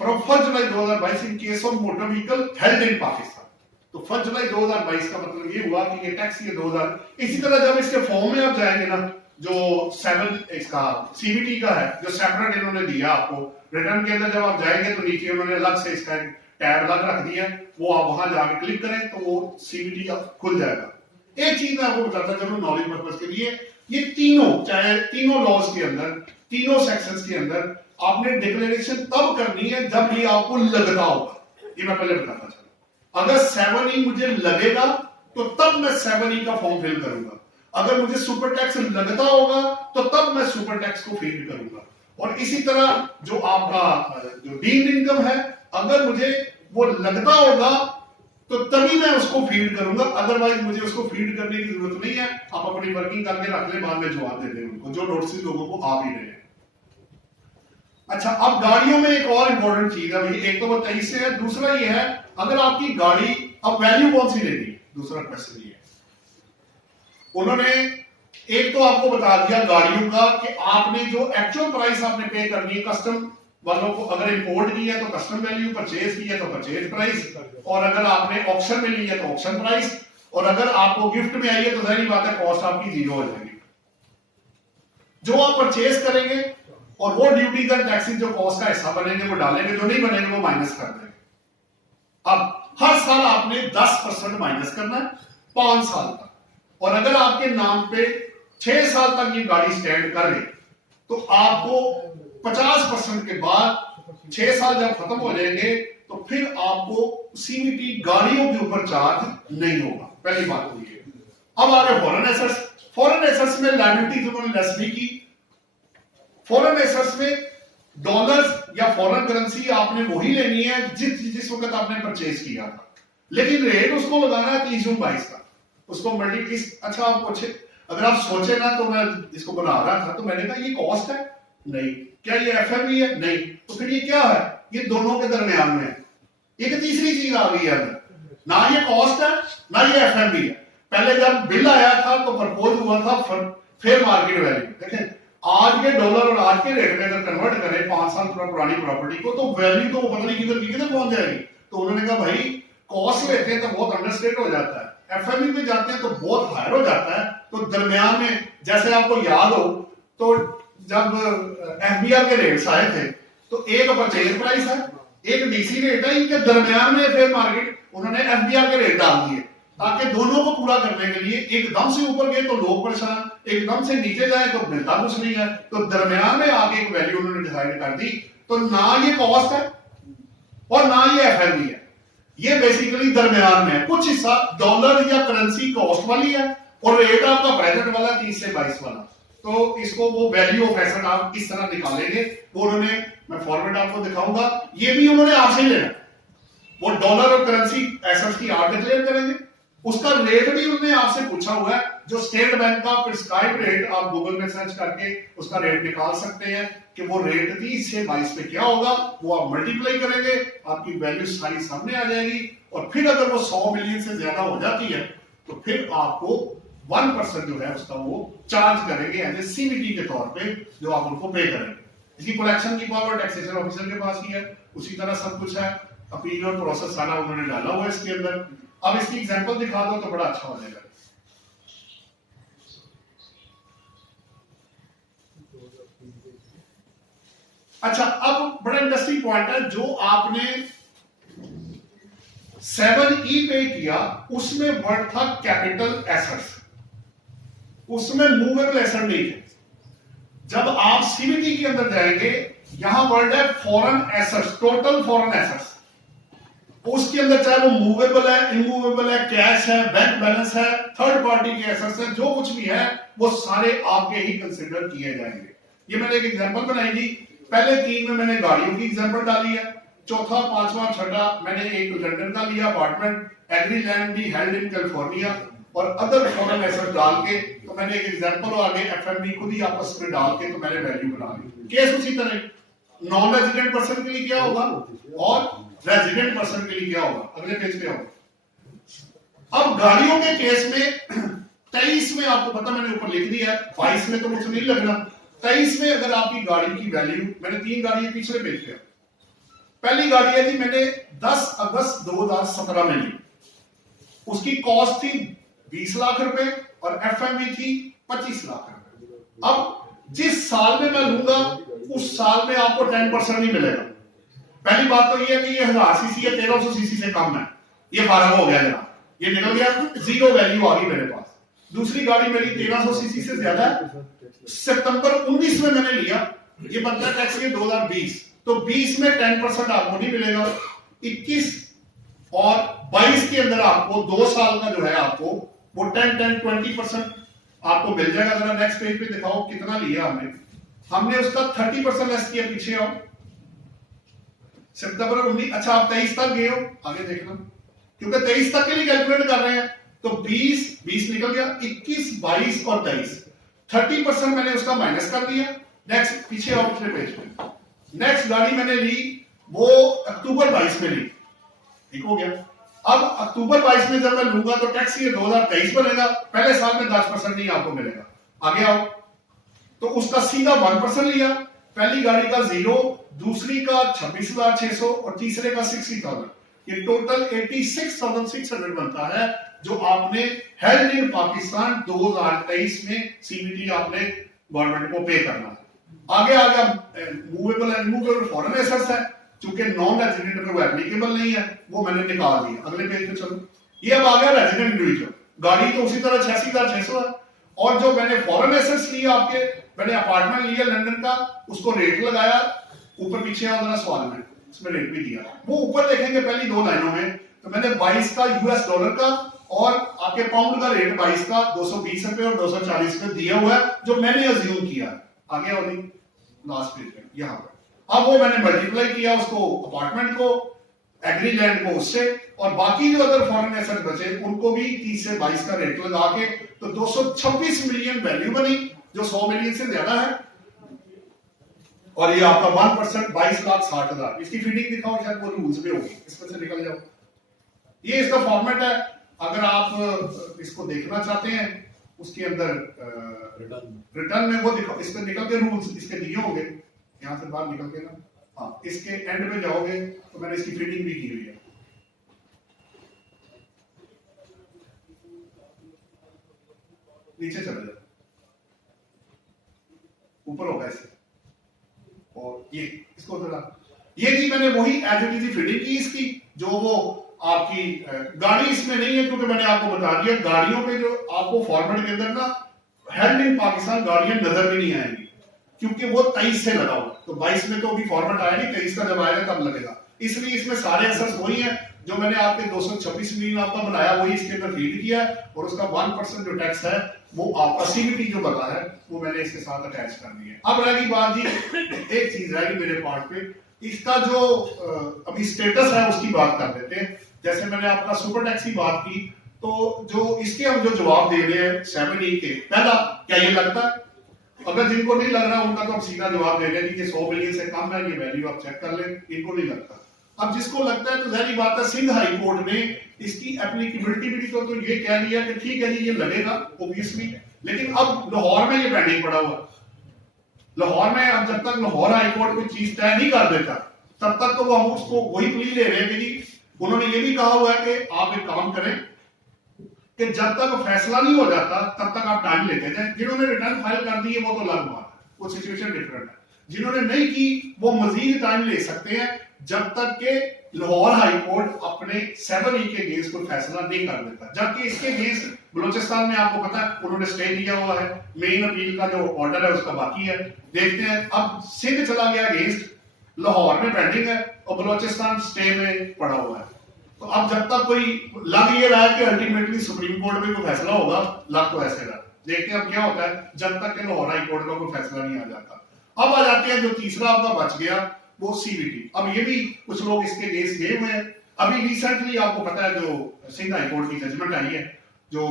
from 1 July 2022 in case of motor vehicle held in Pakistan. तो 1 जुलाई 2022 का मतलब ये हुआ कि ये टैक्स ईयर 2000। इसी तरह जब इसके फॉर्म में आप जाएंगे ना जो 7 इसका सीबीटी का है जो सेपरेट इन्होंने दिया आपको रिटर्न के अंदर, जब आप जाएंगे तो नीचे उन्होंने अलग से इसका टैब अलग रख दिया, वो आप वहां जाके क्लिक करें तो वो सीबीटी खुल जाएगा। एक चीज मैं आपको बताता चलूं नॉलेज पर्पस के लिए, ये तीनों चाहे तीनों लॉज के अंदर तीनों सेक्शंस के अंदर आपने डिक्लेरेशन तब करनी है जब ये आपको लगता होगा। ये मैं पहले बताता चला। अगर 7E मुझे लगेगा तो तब मैं 7E का फॉर्म फिल करूंगा। अगर मुझे सुपर टैक्स लगता होगा तो तब मैं सुपर टैक्स को फिल करूंगा। और इसी तरह जो आपका जो डीम्ड इनकम है, अगर मुझे वो लगता होगा तो तभी मैं उसको फीड करूंगा, अदरवाइज मुझे उसको फीड करने की जरूरत नहीं है। आप अपनी वर्किंग करके रख ले, बाद में जवाब दे दें उनको जो नोटिस लोगों को आ भी रहे हैं। अच्छा, अब गाड़ियों में एक और इंपॉर्टेंट चीज है भाई, एक तो वो 23 से है, दूसरा ये है अगर आपकी गाड़ी, अब वैल्यू कौन सी लेनी है, दूसरा क्वेश्चन ये है। उन्होंने एक तो आपको बता दिया गाड़ियों का कि आपने जो एक्चुअल प्राइस आपने पे करनी है कस्टम वालों को, अगर इंपोर्ट की है तो कस्टम वैल्यू, परचेज की है तो परचेज प्राइस, और अगर आपने ऑक्शन में ली है तो ऑक्शन प्राइस, और अगर आपको गिफ्ट में आई है तो जाहिर बात है कॉस्ट आपकी जीरो हो जाएगी। जो आप परचेज करेंगे और वो ड्यूटी का टैक्सेस जो कॉस्ट का हिस्सा बनेंगे वो डालेंगे, जो नहीं बनेंगे वो माइनस कर देंगे। अब हर साल आपने 10% माइनस करना है 5 साल तक, और अगर आपके नाम पे 6 साल तक ये गाड़ी स्टैंड कर ले तो आपको 50% के बाद 6 साल जब खत्म हो जाएंगे तो फिर आपको सीवीटी गाड़ियों के ऊपर चार्ज नहीं होगा। पहली बात हुई है। अब आ गए फॉरेन एसेट्स। फॉरेन एसेट्स में लायबिलिटीज उन्होंने लेस नहीं की। फॉरेन एसेट्स में डॉलर्स या फॉरेन करेंसी आपने वही लेनी है जिस वक्त आपने परचेज किया था, लेकिन रेट उसको लगाना है 30 जून 22 का, उसको मल्टी। अच्छा, आप पूछे, अगर आप सोचे ना, तो मैं इसको बना रहा था तो मैंने कहा ये कॉस्ट है, नहीं। क्या ये एफएमवी है, नहीं। तो फिर ये क्या है, ये दोनों के दरमियान में है। एक तीसरी चीज आ गई है, ना ये कॉस्ट है ना ये एफएमवी है। पहले जब बिल आया था तो प्रपोज हुआ था फेयर मार्केट वैल्यू। देखें, आज के डॉलर और आज के रेट में अगर कन्वर्ट करें 5 साल पुरानी प्रॉपर्टी को, तो वैल्यू तो पता नहीं किधर पहुंच जाएगी। तो उन्होंने कहा भाई कॉस्ट लेते हैं तो बहुत अंडरस्टेट हो जाता है, एफएमवी पे जाते हैं तो बहुत हायर हो जाता है। तो दरमियान में, जैसे आपको याद हो तो जब एफबीआर के रेट्स आए थे तो एक परचेज प्राइस है, एक डीसी रेट है, इनके दरमियान में फेयर मार्केट उन्होंने एफबीआर के रेट डाल दिए ताकि दोनों को पूरा करने के लिए। एकदम से ऊपर गए तो लोग परेशान, एकदम से नीचे जाए तो मिलता कुछ नहीं है। तो दरमियान में आगे एक वैल्यू उन्होंने डिसाइड कर दी। तो ना ये कॉस्ट है और ना ये एफएमवी है, ये बेसिकली दरमियान में है। कुछ हिस्सा डॉलर या करेंसी कॉस्ट वाली है और रेट आपका प्रेजेंट वाला 30 से 22 वाला। तो इसको वो वैल्यू ऑफ एसेट आप इस तरह निकालेंगे। वो उन्होंने, मैं फॉर्मेट आपको दिखाऊंगा, ये भी उन्होंने आपसे ही लेना। वो डॉलर और करेंसी एसेट्स की आप डिक्लेयर करेंगे, उसका रेट भी उन्होंने आपसे पूछा हुआ है। जो स्टेट बैंक का प्रिस्क्राइब रेट, आप गूगल में सर्च करके उसका रेट निकाल सकते हैं कि वो रेट 30 से 22 पे क्या होगा। वो आप मल्टीप्लाई करेंगे, आपकी वैल्यू सारी सामने आ जाएगी। और फिर अगर वो 100 मिलियन से ज्यादा हो जाती है तो फिर आपको 1% जो है उसका वो चार्ज करेंगे एज ए सीवीटी के तौर पे, जो आप उनको पे करेंगे। इसकी कलेक्शन की पावर टैक्सेशन ऑफिसर के पास ही है, उसी तरह सब कुछ है। अपील और प्रोसेस सारा उन्होंने डाला हुआ है इसके अंदर। अब इसकी एग्जांपल दिखा दो तो बड़ा अच्छा हो जाएगा। अच्छा, अब बड़ा इंटरेस्टिंग पॉइंट है, जो आपने 7E पे किया उसमें वर्ड था कैपिटल एसेट्स, उसमें मूवेबल एसेट नहीं थे। जब आप सीवीटी के अंदर जाएंगे, यहां वर्ड है foreign assets, total foreign assets. उसके अंदर चाहे वो मूवेबल है, इमूवेबल है, कैश है, बैंक बैलेंस है, थर्ड पार्टी के एसेट्स है, जो कुछ भी है वो सारे आपके ही कंसिडर किए जाएंगे। ये मैंने एक एग्जांपल बनाई थी। पहले 3 में मैंने गाड़ियों की एग्जांपल डाली है, चौथा, पांचवा, छठा मैंने एक लंदन का लिया अपार्टमेंट, एग्री लैंड भी हेल्ड इन कैलिफोर्निया, और अदर फॉरेन एसेट डाल के तो मैंने एक एग्जांपल और आगे एफएमवी खुद ही आपस में डाल के तो मैंने वैल्यू बना ली। केस उसी तरह, नॉन रेजिडेंट पर्सन के लिए क्या होगा और रेजिडेंट पर्सन के लिए क्या होगा। अगले पेज पे आओ। अब गाड़ियों के केस में 23 में आपको पता, मैंने ऊपर लिख दिया है, 22 में तो मुझे नहीं लगना। 23 में अगर आपकी गाड़ी की वैल्यू, मैंने 3 गाड़ियां पिछले पेज पे, पहली गाड़ी है जी मैंने 10 अगस्त 2017 में ली, उसकी कॉस्ट थी 20 लाख रुपए और एफएमवी थी 25 लाख रुपए। अब जिस साल में मैं लूंगा उस साल में आपको 10% नहीं मिलेगा। पहली बात तो ये है कि ये 1000 सीसी या 1300 सीसी से कम है, ये फारग हो गया जनाब, ये निकल गया, जीरो वैल्यू आ गई मेरे पास। दूसरी गाड़ी मेरी 1300 सीसी से ज्यादा है, सितंबर 19 में मैंने लिया, ये बनता है टैक्स ईयर 2020, तो 20 में 10% आपको नहीं मिलेगा, 21 और 22 के अंदर आपको 2 साल का जो है आपको वो 10-10-20% आपको मिल जाएगा। जरा नेक्स्ट पेज पे दिखाओ कितना लिया हमने उसका 30% लेस किया। पीछे आओ, सितंबर 19, अच्छा आप 23 तक गए हो, आगे देखना, क्योंकि 23 तक के लिए कैलकुलेट कर रहे हैं। तो 20 निकल गया, 21, 22 और 23, 30% मैंने उसका माइनस कर दिया। नेक्स्ट पीछे आओ, पिछले पेज पे, नेक्स्ट गाड़ी मैंने ली वो अक्टूबर 22 में ली, ठीक हो गया। अब अक्टूबर 22 में जब मैं लूंगा तो टैक्स ईयर 2023 बनेगा, पहले साल में 10% नहीं आपको मिलेगा। आगे आओ, तो उसका सीधा 1% लिया, पहली गाड़ी का 0, दूसरी का 26,600 और तीसरे का 60,000, ये टोटल 86,600 बनता है जो आपने हेल्ड इन पाकिस्तान 2023 में सीबीटी आपने गवर्नमेंट को पे करना है। आगे आगे movable and movable foreign assets है, चूंकि नॉन रेजिडेंट पे वो एप्लीकेबल नहीं है, वो मैंने निकाल दिया। अगले पेज पे चलो, ये अब आ गया रेजिडेंट इंडिविजुअल, गाड़ी तो उसी तरह 86,600 है, और जो मैंने फॉरेन एसेट्स लिया आपके, मैंने अपार्टमेंट लिया लंदन का, उसको रेट लगाया, ऊपर पीछे आ जरा सवाल में इसमें रेट भी दिया, वो ऊपर देखेंगे पहली 2 लाइनों में। तो मैंने 22 का यूएस डॉलर का और आपके पाउंड का रेट 22 का 220 रुपए और 240 रुपए दिया हुआ है, जो मैंने अज्यूम किया। आगे और नहीं, लास्ट पेज पे यहां पर, अब वो मैंने मल्टीप्लाई किया उसको, अपार्टमेंट को, एग्री लैंड को उससे, और बाकी जो अदर फॉरेन एसेट बचे उनको भी 30 से 22 का रेट लगा के, तो 226 मिलियन वैल्यू बनी, जो 100 मिलियन से ज्यादा है। और ये आपका 1% 22,60,000, इसकी फीडिंग दिखाओ, शायद वो रूल्स में होगी, इसमें से निकल जाओ। ये इसका फॉर्मेट है, अगर आप इसको देखना चाहते हैं उसके अंदर रिटर्न में वो दिखाओ, इस पे निकल के रूल्स इसके दिए होंगे, यहां से बाहर निकल के ना, हाँ इसके एंड में जाओगे तो मैंने इसकी फीडिंग भी की हुई है। नीचे चले जाओ, ऊपर होगा ऐसे, और ये इसको जरा, ये जी मैंने वही एज इट इज फीडिंग की इसकी, जो वो आपकी गाड़ी इसमें नहीं है, क्योंकि मैंने आपको बता दिया गाड़ियों पे जो आपको फॉर्मेट के अंदर ना हेल्ड इन पाकिस्तान गाड़ियां नजर भी नहीं आएंगी, क्योंकि वो 23 से लगा हुआ, तो 22 में तो अभी फॉर्मेट आया नहीं, 23 का जब आएगा तब लगेगा। इसलिए इसमें सारे एसेट्स वही हैं जो मैंने आपके 226 मिलियन आपका बनाया, वही इसके अंदर फीड किया है, और उसका 1% जो टैक्स है वो आपका सीबीटी जो बता है वो मैंने इसके साथ अटैच कर दिया है। अब रही बात जी, एक चीज रही मेरे पार्ट पे, इसका जो अभी स्टेटस है उसकी बात कर लेते हैं। जैसे मैंने आपका सुपर टैक्स की बात की, तो जो इसके हम जो जवाब दे रहे हैं 7E के, पहला क्या ये लगता है, अगर जिनको नहीं लग रहा उनका तो हम सीधा जवाब दे रहे हैं कि 100 मिलियन से कम है, ये वैल्यू आप चेक कर लें, इनको नहीं लगता। अब जिसको लगता है तो जाहिर बात है, सिंध हाई कोर्ट ने इसकी एप्लीकेबिलिटी भी तो ये कह दिया कि ठीक है जी ये लगेगा ऑब्वियसली, लेकिन अब लाहौर में ये पेंडिंग पड़ा हुआ, लाहौर में अब जब तक लाहौर हाई कोर्ट कोई चीज तय नहीं कर देता तब तक तो वो हम उसको वही प्ली ले रहे हैं कि जी, उन्होंने ये भी कहा हुआ है कि आप एक काम करें कि जब तक फैसला नहीं हो जाता तब तक आप टाइम लेते जाए। जिन्होंने रिटर्न फाइल कर दी है वो तो अलग बात है, वो सिचुएशन डिफरेंट है, जिन्होंने नहीं की वो मजीद टाइम ले सकते हैं जब तक के लाहौर हाई कोर्ट अपने 7E के अगेंस्ट कोई फैसला नहीं कर देता। जबकि इसके अगेंस्ट बलूचिस्तान में आपको पता है उन्होंने स्टे दिया हुआ है, मेन अपील का जो ऑर्डर है उसका बाकी है, देखते हैं। अब सिंध चला गया अगेंस्ट, लाहौर में पेंडिंग है और बलूचिस्तान स्टे में पड़ा हुआ है। तो अब जब तक कोई लग ये रहा है कि अल्टीमेटली सुप्रीम कोर्ट में कोई फैसला होगा, लग तो ऐसे रहा, देखते हैं अब क्या होता है जब तक कि लाहौर हाई कोर्ट का कोई फैसला नहीं आ जाता। अब आ जाते हैं जो तीसरा आपका बच गया वो सीबीटी। अब ये भी कुछ लोग इसके केस गए हुए हैं। अभी रिसेंटली आपको पता है जो सिंध हाई कोर्ट की जजमेंट आई है, जो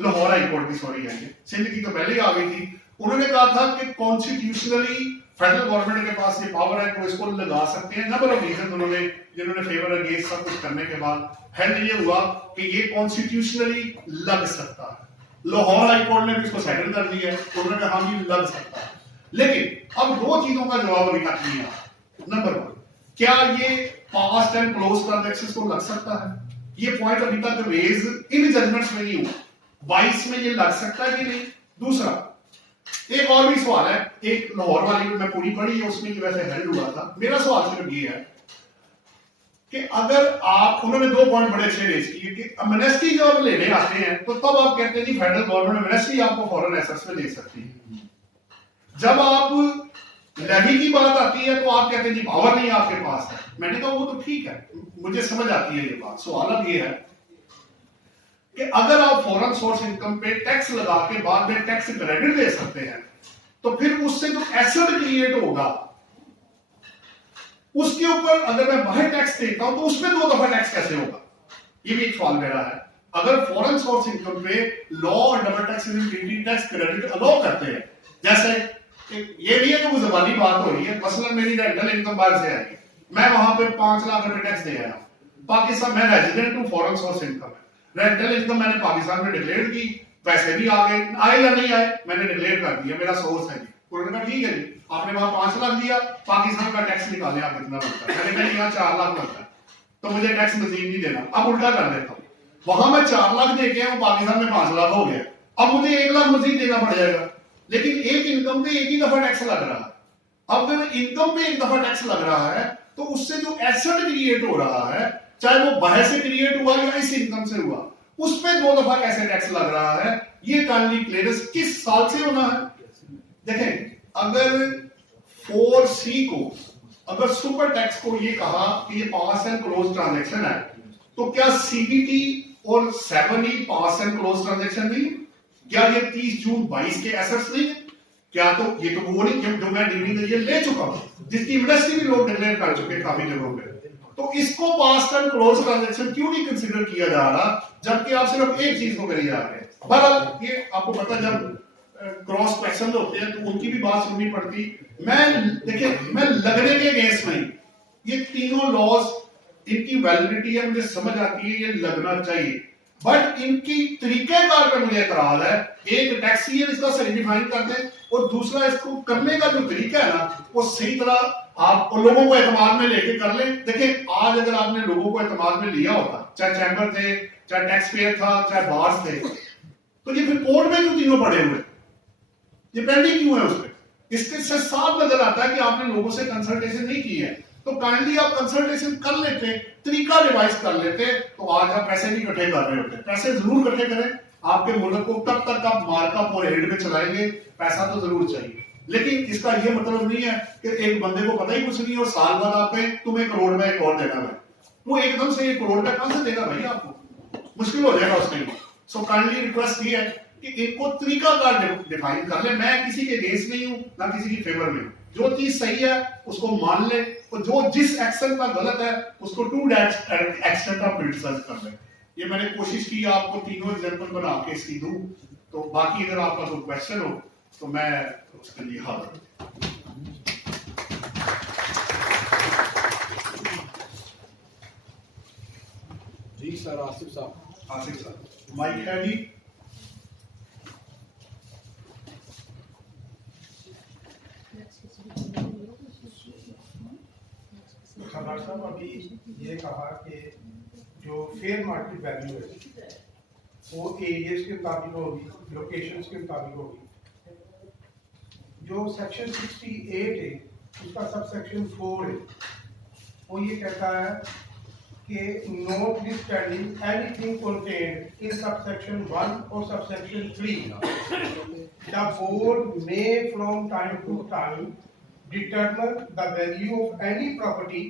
लाहौर हाई कोर्ट की सॉरी आई है, सिंध की तो पहले ही आ गई थी। उन्होंने कहा था कि कॉन्स्टिट्यूशनली फेडरल गवर्नमेंट के पास ये पावर है तो इसको लगा सकते हैं। नंबर ऑफ रीजन उन्होंने जिन्होंने फेवर अगेंस्ट सब कुछ करने के बाद हेल्ड ये हुआ कि ये कॉन्स्टिट्यूशनली लग सकता है। लाहौर हाई कोर्ट ने भी इसको सेटल कर दिया है, तो उन्होंने कहा ये लग सकता है। लेकिन अब दो चीजों का जवाब अभी तक नहीं आया। नंबर 1, क्या ये पास्ट एंड क्लोज ट्रांजैक्शंस को लग सकता है? ये पॉइंट अभी तक रेज इन जजमेंट्स में नहीं हुआ। 22 में ये लग सकता है कि नहीं? दूसरा एक और भी सवाल है, एक लाहौर वाली मैं पूरी पढ़ी है उसमें वैसे हेल्ड हुआ था। मेरा सवाल सिर्फ ये है कि अगर आप, उन्होंने 2 पॉइंट बड़े अच्छे रेज किए कि एमनेस्टी जब आप लेने आते हैं तो तब आप कहते हैं जी फेडरल गवर्नमेंट एमनेस्टी आपको फॉरेन एसेट्स में दे सकती है। जब आप लेवी की बात आती है तो आप कहते हैं जी पावर नहीं आपके पास है। मैंने कहा वो तो ठीक है, मुझे समझ आती है ये बात। सवाल अब ये है कि अगर आप फॉरेन सोर्स इनकम पे टैक्स लगा के बाद में टैक्स क्रेडिट दे सकते हैं, तो फिर उससे जो एसेट क्रिएट होगा उसके ऊपर अगर मैं बाहर टैक्स देता हूं तो उसमें 2 दफा टैक्स कैसे होगा? ये भी एक सवाल मेरा है। अगर फॉरेन सोर्स इनकम पे लॉ और double taxation tax credit allow करते हैं, जैसे ये भी है कि वो जबानी बात हो रही है, मसलन मेरी रेंटल इनकम बाहर से आएगी, मैं वहां पे 5 लाख रुपए टैक्स दे आया, पाकिस्तान में रेजिडेंट हूं, फॉरेन सोर्स इनकम है, रेंटल इनकम मैंने पाकिस्तान में डिक्लेयर की, पैसे भी आ गए, आए या नहीं आए मैंने डिक्लेयर कर दिया, मेरा सोर्स है जी। उन्होंने कहा ठीक है जी, आपने वहां 5 लाख दिया, पाकिस्तान का टैक्स निकाले आप कितना बनता है, मैंने कहा यहाँ 4 लाख बनता है, तो मुझे टैक्स मजीद नहीं देना। अब उल्टा कर देता हूँ, वहां मैं 4 लाख दे के आया, पाकिस्तान में 5 लाख हो गया, अब मुझे 1 लाख मजीद देना पड़ जाएगा, लेकिन एक इनकम पे एक ही दफा टैक्स लग रहा है। अब अगर इनकम पे एक दफा टैक्स लग रहा है तो उससे जो एसेट क्रिएट हो रहा है, चाहे वो बाहर से क्रिएट हुआ या इस इनकम से हुआ, उसमें 2 दफा कैसे टैक्स लग रहा है, ये काइंडली क्लियरेंस किस साल से होना है? देखें, अगर 4C को, अगर सुपर टैक्स को ये कहा कि ये पास एंड क्लोज ट्रांजैक्शन है, तो क्या CBT और 7E pass and close transaction नहीं? क्या ये 30 जून 22 के एसेट्स नहीं है? क्या तो ये तो वो नहीं जो मैं ड्यूरिंग द ईयर ले चुका हूं, जिसकी इंडस्ट्री भी लोग डिक्लेयर कर चुके काफी जगहों पे, तो इसको पास एंड क्लोज ट्रांजैक्शन क्यों नहीं कंसीडर किया जा रहा, जबकि आप सिर्फ एक चीज को करी जा रहे हैं? बहरहाल ये आपको पता, जब क्रॉस क्वेश्चन होते हैं तो उनकी भी बात सुननी पड़ती। देखिए, मैं लगने के अगेंस्ट नहीं, ये तीनों लॉज इनकी वैलिडिटी है, मुझे समझ आती है, ये लगना चाहिए, बट इनकी तरीकेकार पे मुझे एतराज है। एक टैक्सी है, इसका सही डिफाइन कर दें, और दूसरा इसको करने का जो तरीका है ना, वो सही तरह आप लोगों को एतमाद में लेके कर लें। देखिए, आज अगर आपने लोगों को एतमाद में लिया होता, चाहे चैम्बर थे, चाहे टैक्स पेयर था, चाहे बार्स थे, तो ये फिर कोर्ट में क्यों तीनों पड़े हुए, ये पेंडिंग क्यों है? उसमें इसके से साफ नजर आता है कि आपने लोगों से कंसल्टेशन नहीं की है। तो काइंडली आप कंसल्टेशन कर लेते, तरीका रिवाइज कर लेते, तो आज आप पैसे नहीं इकट्ठे कर रहे होते। पैसे जरूर इकट्ठे करें, आपके मुल्क को कब तक आप मार्कअप और हेड में चलाएंगे, पैसा तो जरूर चाहिए, लेकिन इसका यह मतलब नहीं है कि एक बंदे को पता ही कुछ नहीं और साल बाद आप कहें तुम्हें करोड़ में एक और देना है, वो एकदम से 1 करोड़ में कहां से देगा भाई? आपको मुश्किल हो जाएगा उसके लिए। सो काइंडली रिक्वेस्ट ये है कि इनको तरीकाकार डिफाइन कर ले। मैं किसी के अगेंस्ट नहीं हूं, ना किसी की फेवर में हूं, जो चीज सही है उसको मान ले, और जो जिस एक्शन का गलत है उसको to that extent of criticise कर ले। ये मैंने कोशिश की आपको तीनों एग्जांपल बना के इसकी दूं, तो बाकी अगर आपका कोई क्वेश्चन हो तो मैं उसके लिए हाजिर हूं। जी सर, आसिफ साहब। आसिफ साहब, माइक है जी। सरदार साहब, अभी ये कहा कि जो फेयर मार्केट वैल्यू है वो एरियाज के मुताबिक होगी, लोकेशंस के मुताबिक होगी। जो सेक्शन 68 है उसका सब सेक्शन 4 है, वो ये कहता है कि notwithstanding anything contained in subsection 1 और subsection 3 the board may from time to time determine the value of any property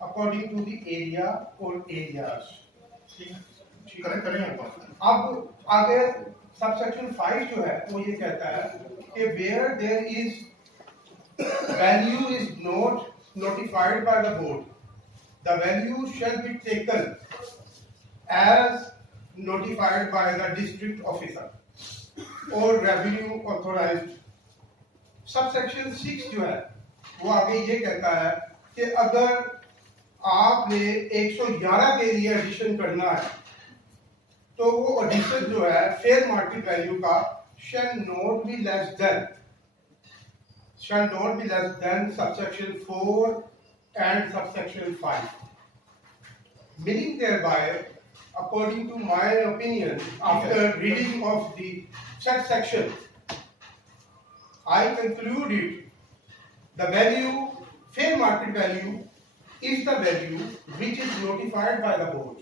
according to the area or areas। करें आप। अब आगे सबसेक्शन 5 जो है वो ये कहता है कि where there is value is not notified by the board, the value shall be taken as notified by the district officer or revenue authorized। Subsection 6 जो है वो आगे ये कहता है कि अगर आपने 111 के लिए एडिशन करना है तो वो एडिशन जो है फेयर मार्केट वैल्यू का shall not be less than subsection 4 and subsection 5, meaning thereby, according to my opinion, after reading of the said section, I concluded the value, fair market value, is the value which is notified by the board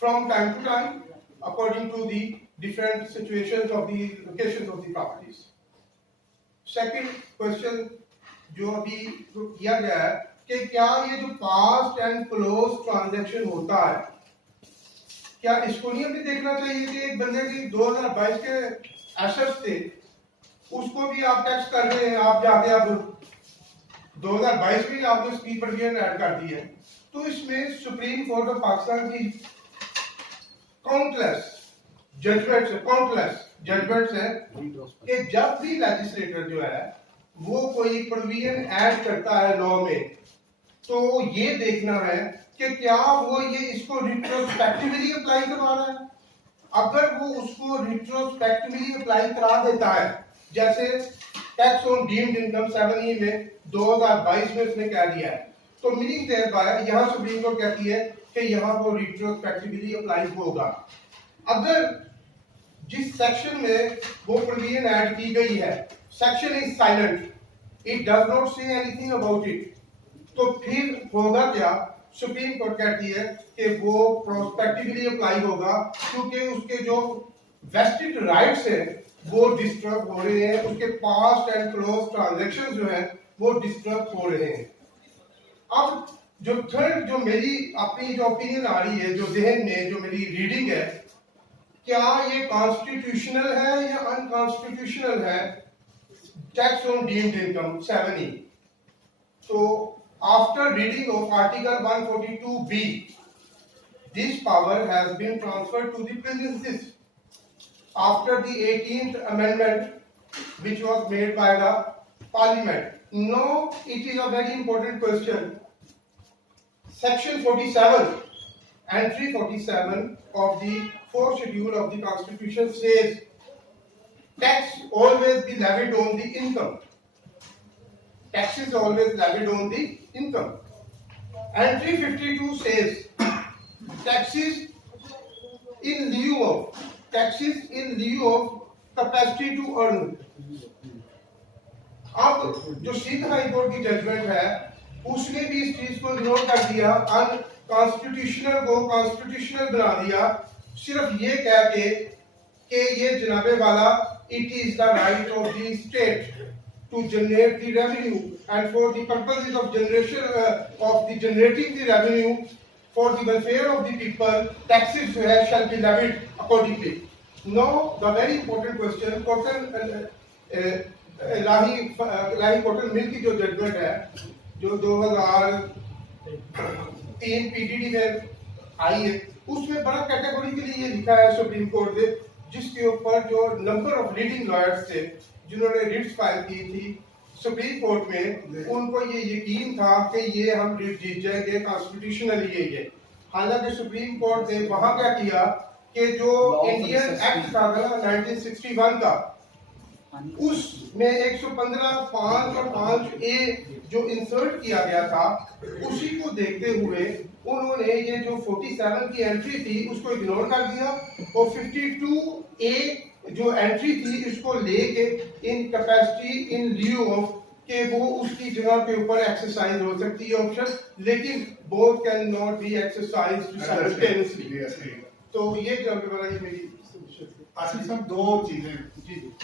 from time to time according to the different situations of the locations of the properties। Second question जो अभी जो किया गया है कि क्या ये जो पास्ट एंड क्लोज ट्रांजैक्शन होता है, क्या इसको नहीं हमें देखना चाहिए कि एक बंदे की 2022 के एसेट्स थे, उसको भी आप टैक्स कर रहे हैं, आप जाके अब 2022 में आपने उसकी प्रोविजन ऐड कर दी है। तो इसमें सुप्रीम कोर्ट ऑफ पाकिस्तान की काउंटलेस जजमेंट्स है कि जब भी लेजिस्लेटर जो है वो कोई प्रोविजन ऐड करता है लॉ में, तो ये देखना है कि क्या वो ये इसको रिट्रोस्पेक्टिवली अप्लाई करवा रहा है। अगर वो उसको रिट्रोस्पेक्टिवली अप्लाई करा देता है, जैसे tax on deemed income 7E में 2022 में उसने कह दिया है, तो मीनिंग देयर बाय यहाँ सुप्रीम कोर्ट कहती है कि यहाँ वो रिट्रोस्पेक्टिवली अप्लाई होगा। अगर जिस सेक्शन में वो प्रोविजन ऐड की गई है, section is silent, it does not say anything about it, तो फिर होगा क्या? सुप्रीम कोर्ट कहती है कि वो प्रोस्पेक्टिवली अप्लाई होगा, क्योंकि उसके जो वेस्टेड राइट्स हैं वो डिस्टर्ब हो रहे हैं, उसके पास्ट एंड क्लोज ट्रांजैक्शन जो हैं वो डिस्टर्ब हो रहे हैं। अब जो थर्ड जो मेरी अपनी जो ओपिनियन आ रही है, जो जहन में जो मेरी रीडिंग है, क्या ये कॉन्स्टिट्यूशनल है या अनकॉन्स्टिट्यूशनल है tax on deemed income 7E? So after reading of Article 142B, this power has been transferred to the princes after the 18th Amendment, which was made by the Parliament. Now, it is a very important question. Section 47, entry 47 of the 4th schedule of the Constitution says, tax always be levied on the income. Taxes always levied on the income. And 352 says taxes in lieu of capacity to earn. अब जो Sindh high court की judgement है उसने भी इस चीज को ignore कर दिया, अनकॉन्स्टिट्यूशनल को कॉन्स्टिट्यूशनल बना दिया, सिर्फ ये कह के कि ये जनाबे वाला it is the right of the state to generate the revenue, and for the purposes of generating the revenue for the welfare of the people, taxes shall be levied accordingly. Now the very important question, लाही cotton mill की जो judgement है जो 2003 PDD में आई है, उसमें बड़ा categorically ये लिखा है सुप्रीम कोर्ट ने, जिसके ऊपर जो नंबर ऑफ लीडिंग लॉयर्स थे जिन्होंने रिट्स फाइल की थी सुप्रीम कोर्ट में, उनको ये यकीन था कि ये हम रिट जीत जाएंगे, कॉन्स्टिट्यूशनली ये। हालांकि सुप्रीम कोर्ट ने वहां क्या किया कि जो इंडियन एक्ट था 1961 का, उसमें 115(5) और 5A जो इंसर्ट किया गया था, उसी को देखते हुए उन्होंने ये जो 47 की एंट्री थी उसको इग्नोर कर दिया और 52A जो एंट्री थी इसको लेके इन कैपेसिटी इन लिeu ऑफ के वो उसकी जगह के ऊपर एक्सरसाइज हो सकती है ऑप्शन, लेकिन both can not be exercised simultaneously. तो ये जब वाला ये मेरी आसिफ साहब दो चीजें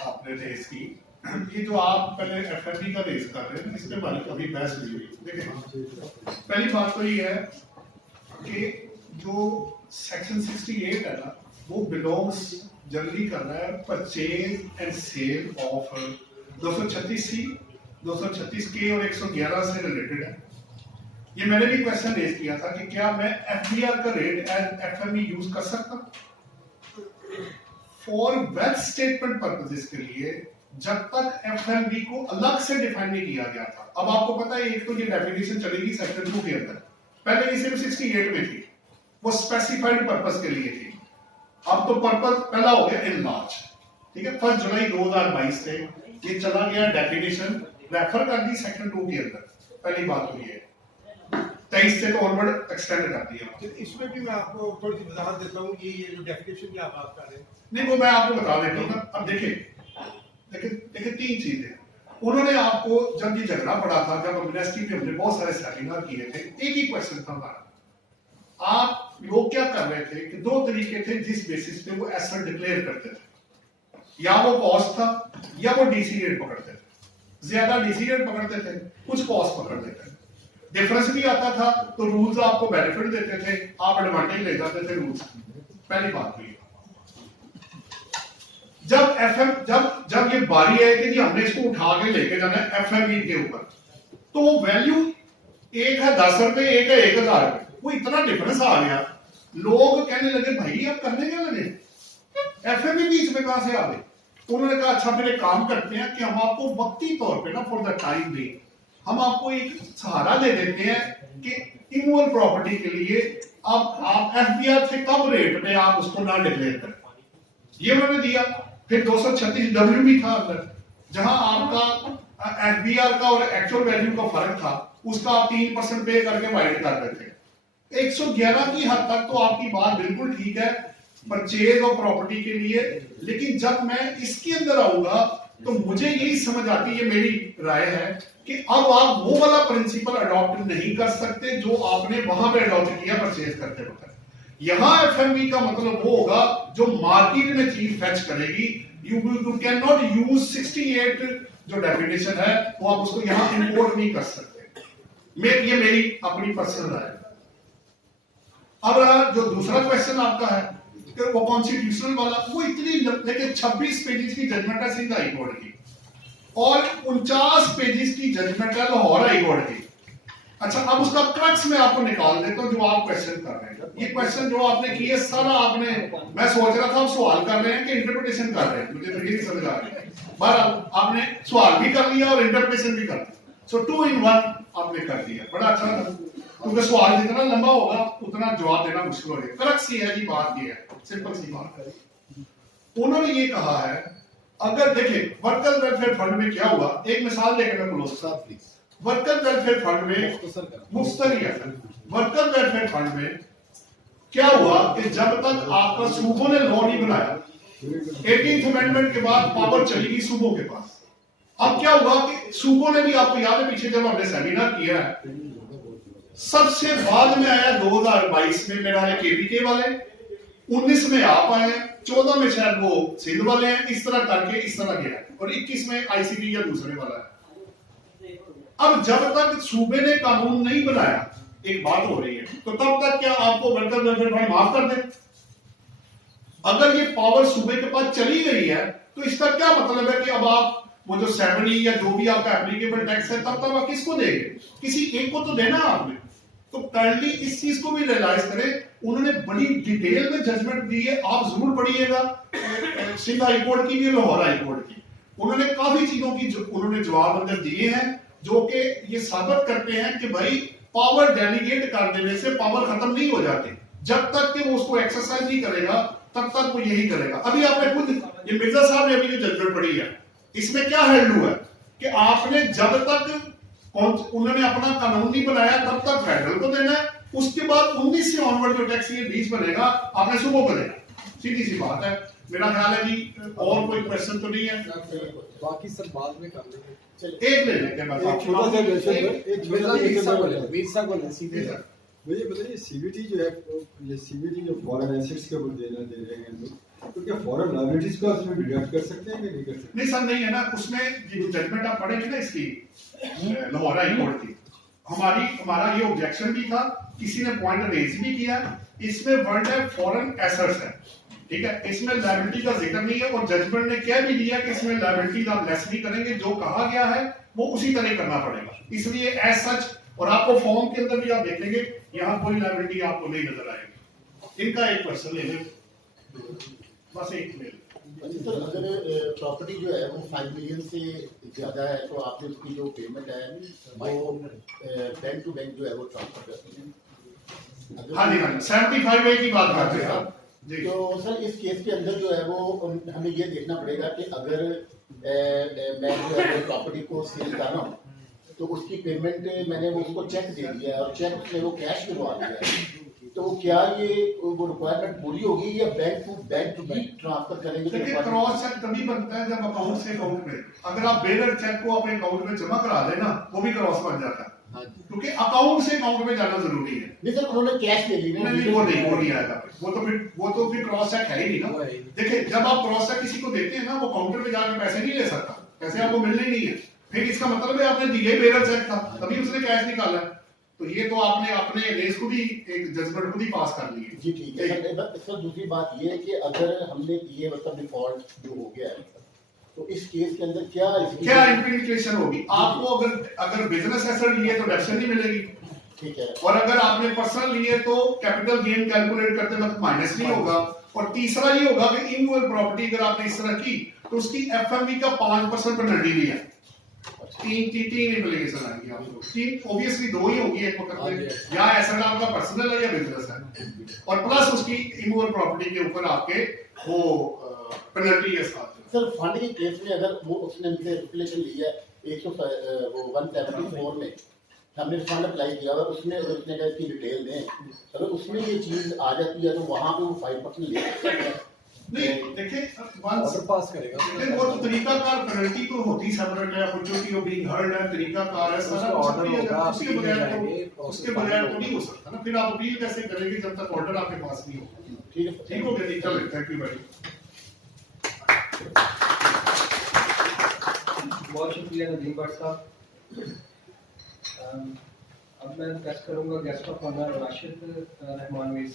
आपने रेस की, ये जो आप पहले एफएमबी का रेस कर रहे हैं इसके बारे में अभी बहस हुई हुई। देखिए पहली बात तो ये है कि जो सेक्शन 68 है ना, वो बिलोंग्स जनरली कर रहा है purchase and cell of 236C, 236K और 111 से रिलेटेड है। ये मैंने भी क्वेश्चन रेज किया था कि क्या मैं एफबीआर का रेट एज एफएमई यूज कर सकता फॉर वेल्थ स्टेटमेंट पर्पसेस के लिए, जब तक एफएमबी को अलग से डिफाइन नहीं किया गया था। अब आपको पता है एक तो ये डेफिनेशन चलेगी सेक्शन 2 के अंदर, पहले ये सिर्फ 68 में थी, वो स्पेसिफाइड पर्पस के लिए थी। अब तो पर्पस पहला हो गया इन मार्च, ठीक है, 1 जुलाई 2022 से ये चला गया डेफिनेशन रेफर कर दी सेक्शन 2 के अंदर। पहली बात तो ये 23 से तो ऑलरेडी एक्सटेंड कर दिया। इसमें भी मैं आपको थोड़ी सी वजाहत देता हूँ, ये जो डेफिनेशन की आप बात कर रहे हैं, नहीं वो मैं आपको बता देता हूँ ना। अब देखिए 3 चीजें उन्होंने आपको, जब ये झगड़ा पड़ा था, जब यूनिवर्सिटी में हमने बहुत सारे सेमिनार किए थे, एक ही क्वेश्चन था हमारा, आप लोग क्या कर रहे थे कि 2 तरीके थे जिस बेसिस पे वो एसेट डिक्लेयर करते थे, या वो कॉस्ट था या वो डीसी रेट पकड़ते थे। ज्यादा डीसी रेट पकड़ते थे, कुछ कॉस्ट पकड़ लेते थे, डिफरेंस भी आता था तो रूल्स आपको बेनिफिट देते थे, आप एडवांटेज ले जाते थे रूल्स। पहली बात हुई। जब एफएम जब ये बारी है कि जी हमने इसको उठा के लेके जाना है एफएमई के ऊपर, तो वो वैल्यू एक है 10 रुपए, एक है 1000 रुपए, वो इतना डिफरेंस आ गया, लोग कहने लगे भाई अब करने क्या लगे, एफएमई बीच में कहां से आ गए। तो उन्होंने कहा अच्छा फिर एक काम करते हैं कि हम आपको वक्ती तौर पे ना फॉर द टाइम भी हम आपको एक सहारा दे देते हैं कि इमूवल प्रॉपर्टी के लिए आप एफबीआर से कम रेट पे आप उसको ना डिक्लेयर करें, ये उन्होंने दिया। फिर 236 डब्ल्यू भी था अंदर, जहां आपका एफबीआर का और एक्चुअल वैल्यू का फर्क था, उसका आप 3% पे करके वाइड कर देते हैं। 111 की हद तक तो आपकी बात बिल्कुल ठीक है परचेज और प्रॉपर्टी के लिए, लेकिन जब मैं इसके अंदर आऊंगा तो मुझे यही समझ आती है, मेरी राय है कि अब आप वो वाला प्रिंसिपल अडॉप्ट नहीं कर सकते जो आपने वहां पे अडॉप्ट किया परचेज करते वक्त। यहां एफएमवी का मतलब वो होगा जो मार्केट में चीज फेच करेगी। यू कैन नॉट यूज 68 जो डेफिनेशन है वो आप उसको यहां इंपोर्ट नहीं कर सकते। ये मेरी अपनी पर्सनल राय है। अब रहा जो दूसरा क्वेश्चन आपका है कि वो कॉन्स्टिट्यूशनल वाला, वो इतनी देखिए 26 पेजेस की जजमेंट है सिंध हाई कोर्ट की और 49 पेजेस की जजमेंट है लाहौर हाई कोर्ट की। अच्छा अब उसका क्रक्स मैं आपको निकाल देता हूं जो आप क्वेश्चन कर रहे हैं। ये क्वेश्चन जो आपने किए सारा आपने, मैं सोच रहा था आप सवाल कर रहे हैं कि इंटरप्रिटेशन कर रहे हैं, मुझे तो ये नहीं समझ आ रहा है। बहरहाल आपने सवाल भी कर लिया और इंटरप्रिटेशन भी कर लिया, सो 2 in 1 आपने कर दिया, बड़ा अच्छा था। क्योंकि सवाल जितना लंबा होगा उतना जवाब देना मुश्किल हो जाएगा। क्रक्स ये है जी, बात ये है, सिंपल सी बात है। उन्होंने ये कहा है अगर देखिए वर्कर वेलफेयर फंड में क्या हुआ, एक मिसाल देकर मैं क्लोज साहब प्लीज। वर्कर वेलफेयर फंड में मुख्तलिया वर्कर वेलफेयर फंड में क्या हुआ कि जब तक आपका सूबों ने लॉ नहीं बनाया, 18th अमेंडमेंट के बाद पावर चली गई सूबों के पास। अब क्या हुआ कि सूबों ने भी, आपको याद है पीछे जब हमने सेमिनार किया है, सबसे बाद में आया 2022 में मेरा है केबीके वाले, 19 में आप आए, 14 में शायद वो सिंध वाले हैं, इस तरह करके इस तरह गया, और 21 में आईसीटी या दूसरे वाला है। अब जब तक सूबे ने कानून नहीं बनाया, एक बात हो रही है, तो तब तक क्या आपको वर्कर वेलफेयर फंड माफ कर दे? अगर ये पावर सूबे के पास चली गई है तो इसका क्या मतलब है कि अब आप वो जो 70 या जो भी आपका एप्लीकेबल टैक्स है तब तक आप किसको देंगे? किसी एक को तो देना आपने। तो काइंडली इस चीज को भी रियलाइज करें। उन्होंने बड़ी डिटेल में जजमेंट दी है, आप जरूर पढ़िएगा, सिंध हाई कोर्ट की भी, लाहौर हाई कोर्ट की। उन्होंने काफी चीजों की उन्होंने जवाब अंदर दिए हैं जो कि ये साबित करते हैं कि भाई पावर डेलीगेट कर देने से पावर खत्म नहीं हो जाती। जब तक कि वो उसको एक्सरसाइज नहीं करेगा तब तक वो यही करेगा। अभी आपने खुद ये मिर्जा साहब ने अभी जो जजमेंट पढ़ी है, इसमें क्या हैंडल हुआ कि आपने जब तक उन्होंने अपना कानून नहीं बनाया तब तक फेडरल को देना है, उसके बाद 19 से ऑनवर्ड जो टैक्स ये बीच बनेगा आपने सूबों को देना। सीधी सी बात है। मेरा ख्याल है जी और कोई क्वेश्चन तो नहीं है, बाकी सब बाद में कर लेंगे। एक ले लेते हैं। एक छोटा सा क्वेश्चन है, एक छोटा सा वीरसा को सीधे सर मुझे बताइए, सीबीटी जो है, ये सीबीटी जो फॉरेन एसेट्स के ऊपर देना दे रहे हैं लोग, तो क्या फॉरेन लायबिलिटीज को उसमें डिडक्ट कर सकते हैं कि नहीं कर सकते? नहीं सर, नहीं है ना उसमें। ये जो जजमेंट आप पढ़ेंगे ना इसकी लाहौर हाई कोर्ट की, हमारा ये ऑब्जेक्शन भी था, किसी ने पॉइंट रेज भी किया। इसमें वर्ड है फॉरेन एसेट्स है, ठीक है, इसमें लायबिलिटी का जिक्र नहीं है। और जजमेंट ने कह भी दिया कि इसमें लायबिलिटी आप लेस नहीं करेंगे, जो कहा गया है वो उसी तरह करना पड़ेगा। इसलिए एज सच, और आपको फॉर्म के अंदर भी आप देखेंगे यहाँ कोई लायबिलिटी आपको नहीं नजर आएगी। इनका एक क्वेश्चन ले लें, बस एक ले लें। सर अगर प्रॉपर्टी जो है वो 5 मिलियन से ज्यादा है तो आपने उसकी जो पेमेंट है वो बैंक टू बैंक जो है वो ट्रांसफर करते हैं। हाँ जी, हाँ 75A की बात करते हैं आप। तो सर इस केस के अंदर जो है वो हमें ये देखना पड़ेगा कि अगर मैं जो है प्रॉपर्टी को सेल कर रहा हूँ तो उसकी पेमेंट मैंने वो उसको चेक दे दिया है और चेक में वो कैश करवा दिया है, तो क्या ये वो रिक्वायरमेंट पूरी होगी या बैंक भी ट्रांसफर करेंगे? देखिए क्रॉस चेक तभी बनता है जब अकाउंट से अकाउंट में, अगर आप बेलर चेक को अपने अकाउंट में जमा करा देना वो भी क्रॉस बन जाता है। क्योंकि अकाउंट से अकाउंट में जाना जरूरी है। नहीं सर, उन्होंने कैश ले ली ना, नहीं वो नहीं आएगा, वो तो फिर क्रॉस चेक है ही नहीं ना। देखिए जब आप क्रॉस चेक किसी को देते हैं ना, वो काउंटर पे जाकर पैसे नहीं ले सकता, पैसे आपको मिलने ही नहीं है। फिर इसका मतलब है आपने दिया ही बेरर चेक था, तभी उसने कैश निकाला है। तो ये तो आपने अपने अगेंस्ट खुद ही एक जजमेंट खुद ही पास कर ली है। जी ठीक है सर, दूसरी बात ये है कि अगर हमने ये मतलब डिफॉल्ट जो हो गया है, तो इस केस के अंदर क्या इम्प्लीकेशन होगी आपको? अगर बिजनेस एसेट लिए तो डेप्शन नहीं मिलेगी, ठीक है, और अगर आपने पर्सनल लिए तो कैपिटल गेन कैलकुलेट करते वक्त माइनस नहीं होगा। और तीसरा ये होगा कि इमूवेबल प्रॉपर्टी अगर आपने इस तरह की तो उसकी एफएमवी का 5% पेनल्टी भी है। तीन इम्प्लीकेशन आएंगी आपको, तीन ऑब्वियसली दो ही होगी एक वक्त में, या एसेट आपका पर्सनल है या बिजनेस है, और प्लस उसकी इमूवेबल प्रॉपर्टी के ऊपर आपके वो पेनल्टी के साथ। सर फंड के केस में अगर वो उसने हमसे रिप्लेशन लिया है 174 में, हमने फंड अप्लाई किया और उसमें अगर उसने कहा कि डिटेल दें, अगर उसमें ये चीज आ जाती है तो वहां पे वो 5% ले सकते हैं। नहीं देखिए ऑर्डर पास करेगा लेकिन वो तो तरीकाकार पेनल्टी तो होती सेपरेट है, अपॉर्चुनिटी ऑफ बीइंग हर्ड है, तरीकाकार है सारा उसका कुछ ऑर्डर भी है, होगा, उसके अपील में बगैर जाएंगे, तो उसके बगैर तो नहीं हो सकता ना। फिर आप अपील कैसे करेंगे जब तक ऑर्डर आपके पास नहीं होगा? ठीक है, ठीक हो गया जी, चलो थैंक यू भाई। बहुत शुक्रिया नदीम भट्ट साहब। अब मैं रिक्वेस्ट करूंगा guest of honour Rashid Rahman Veer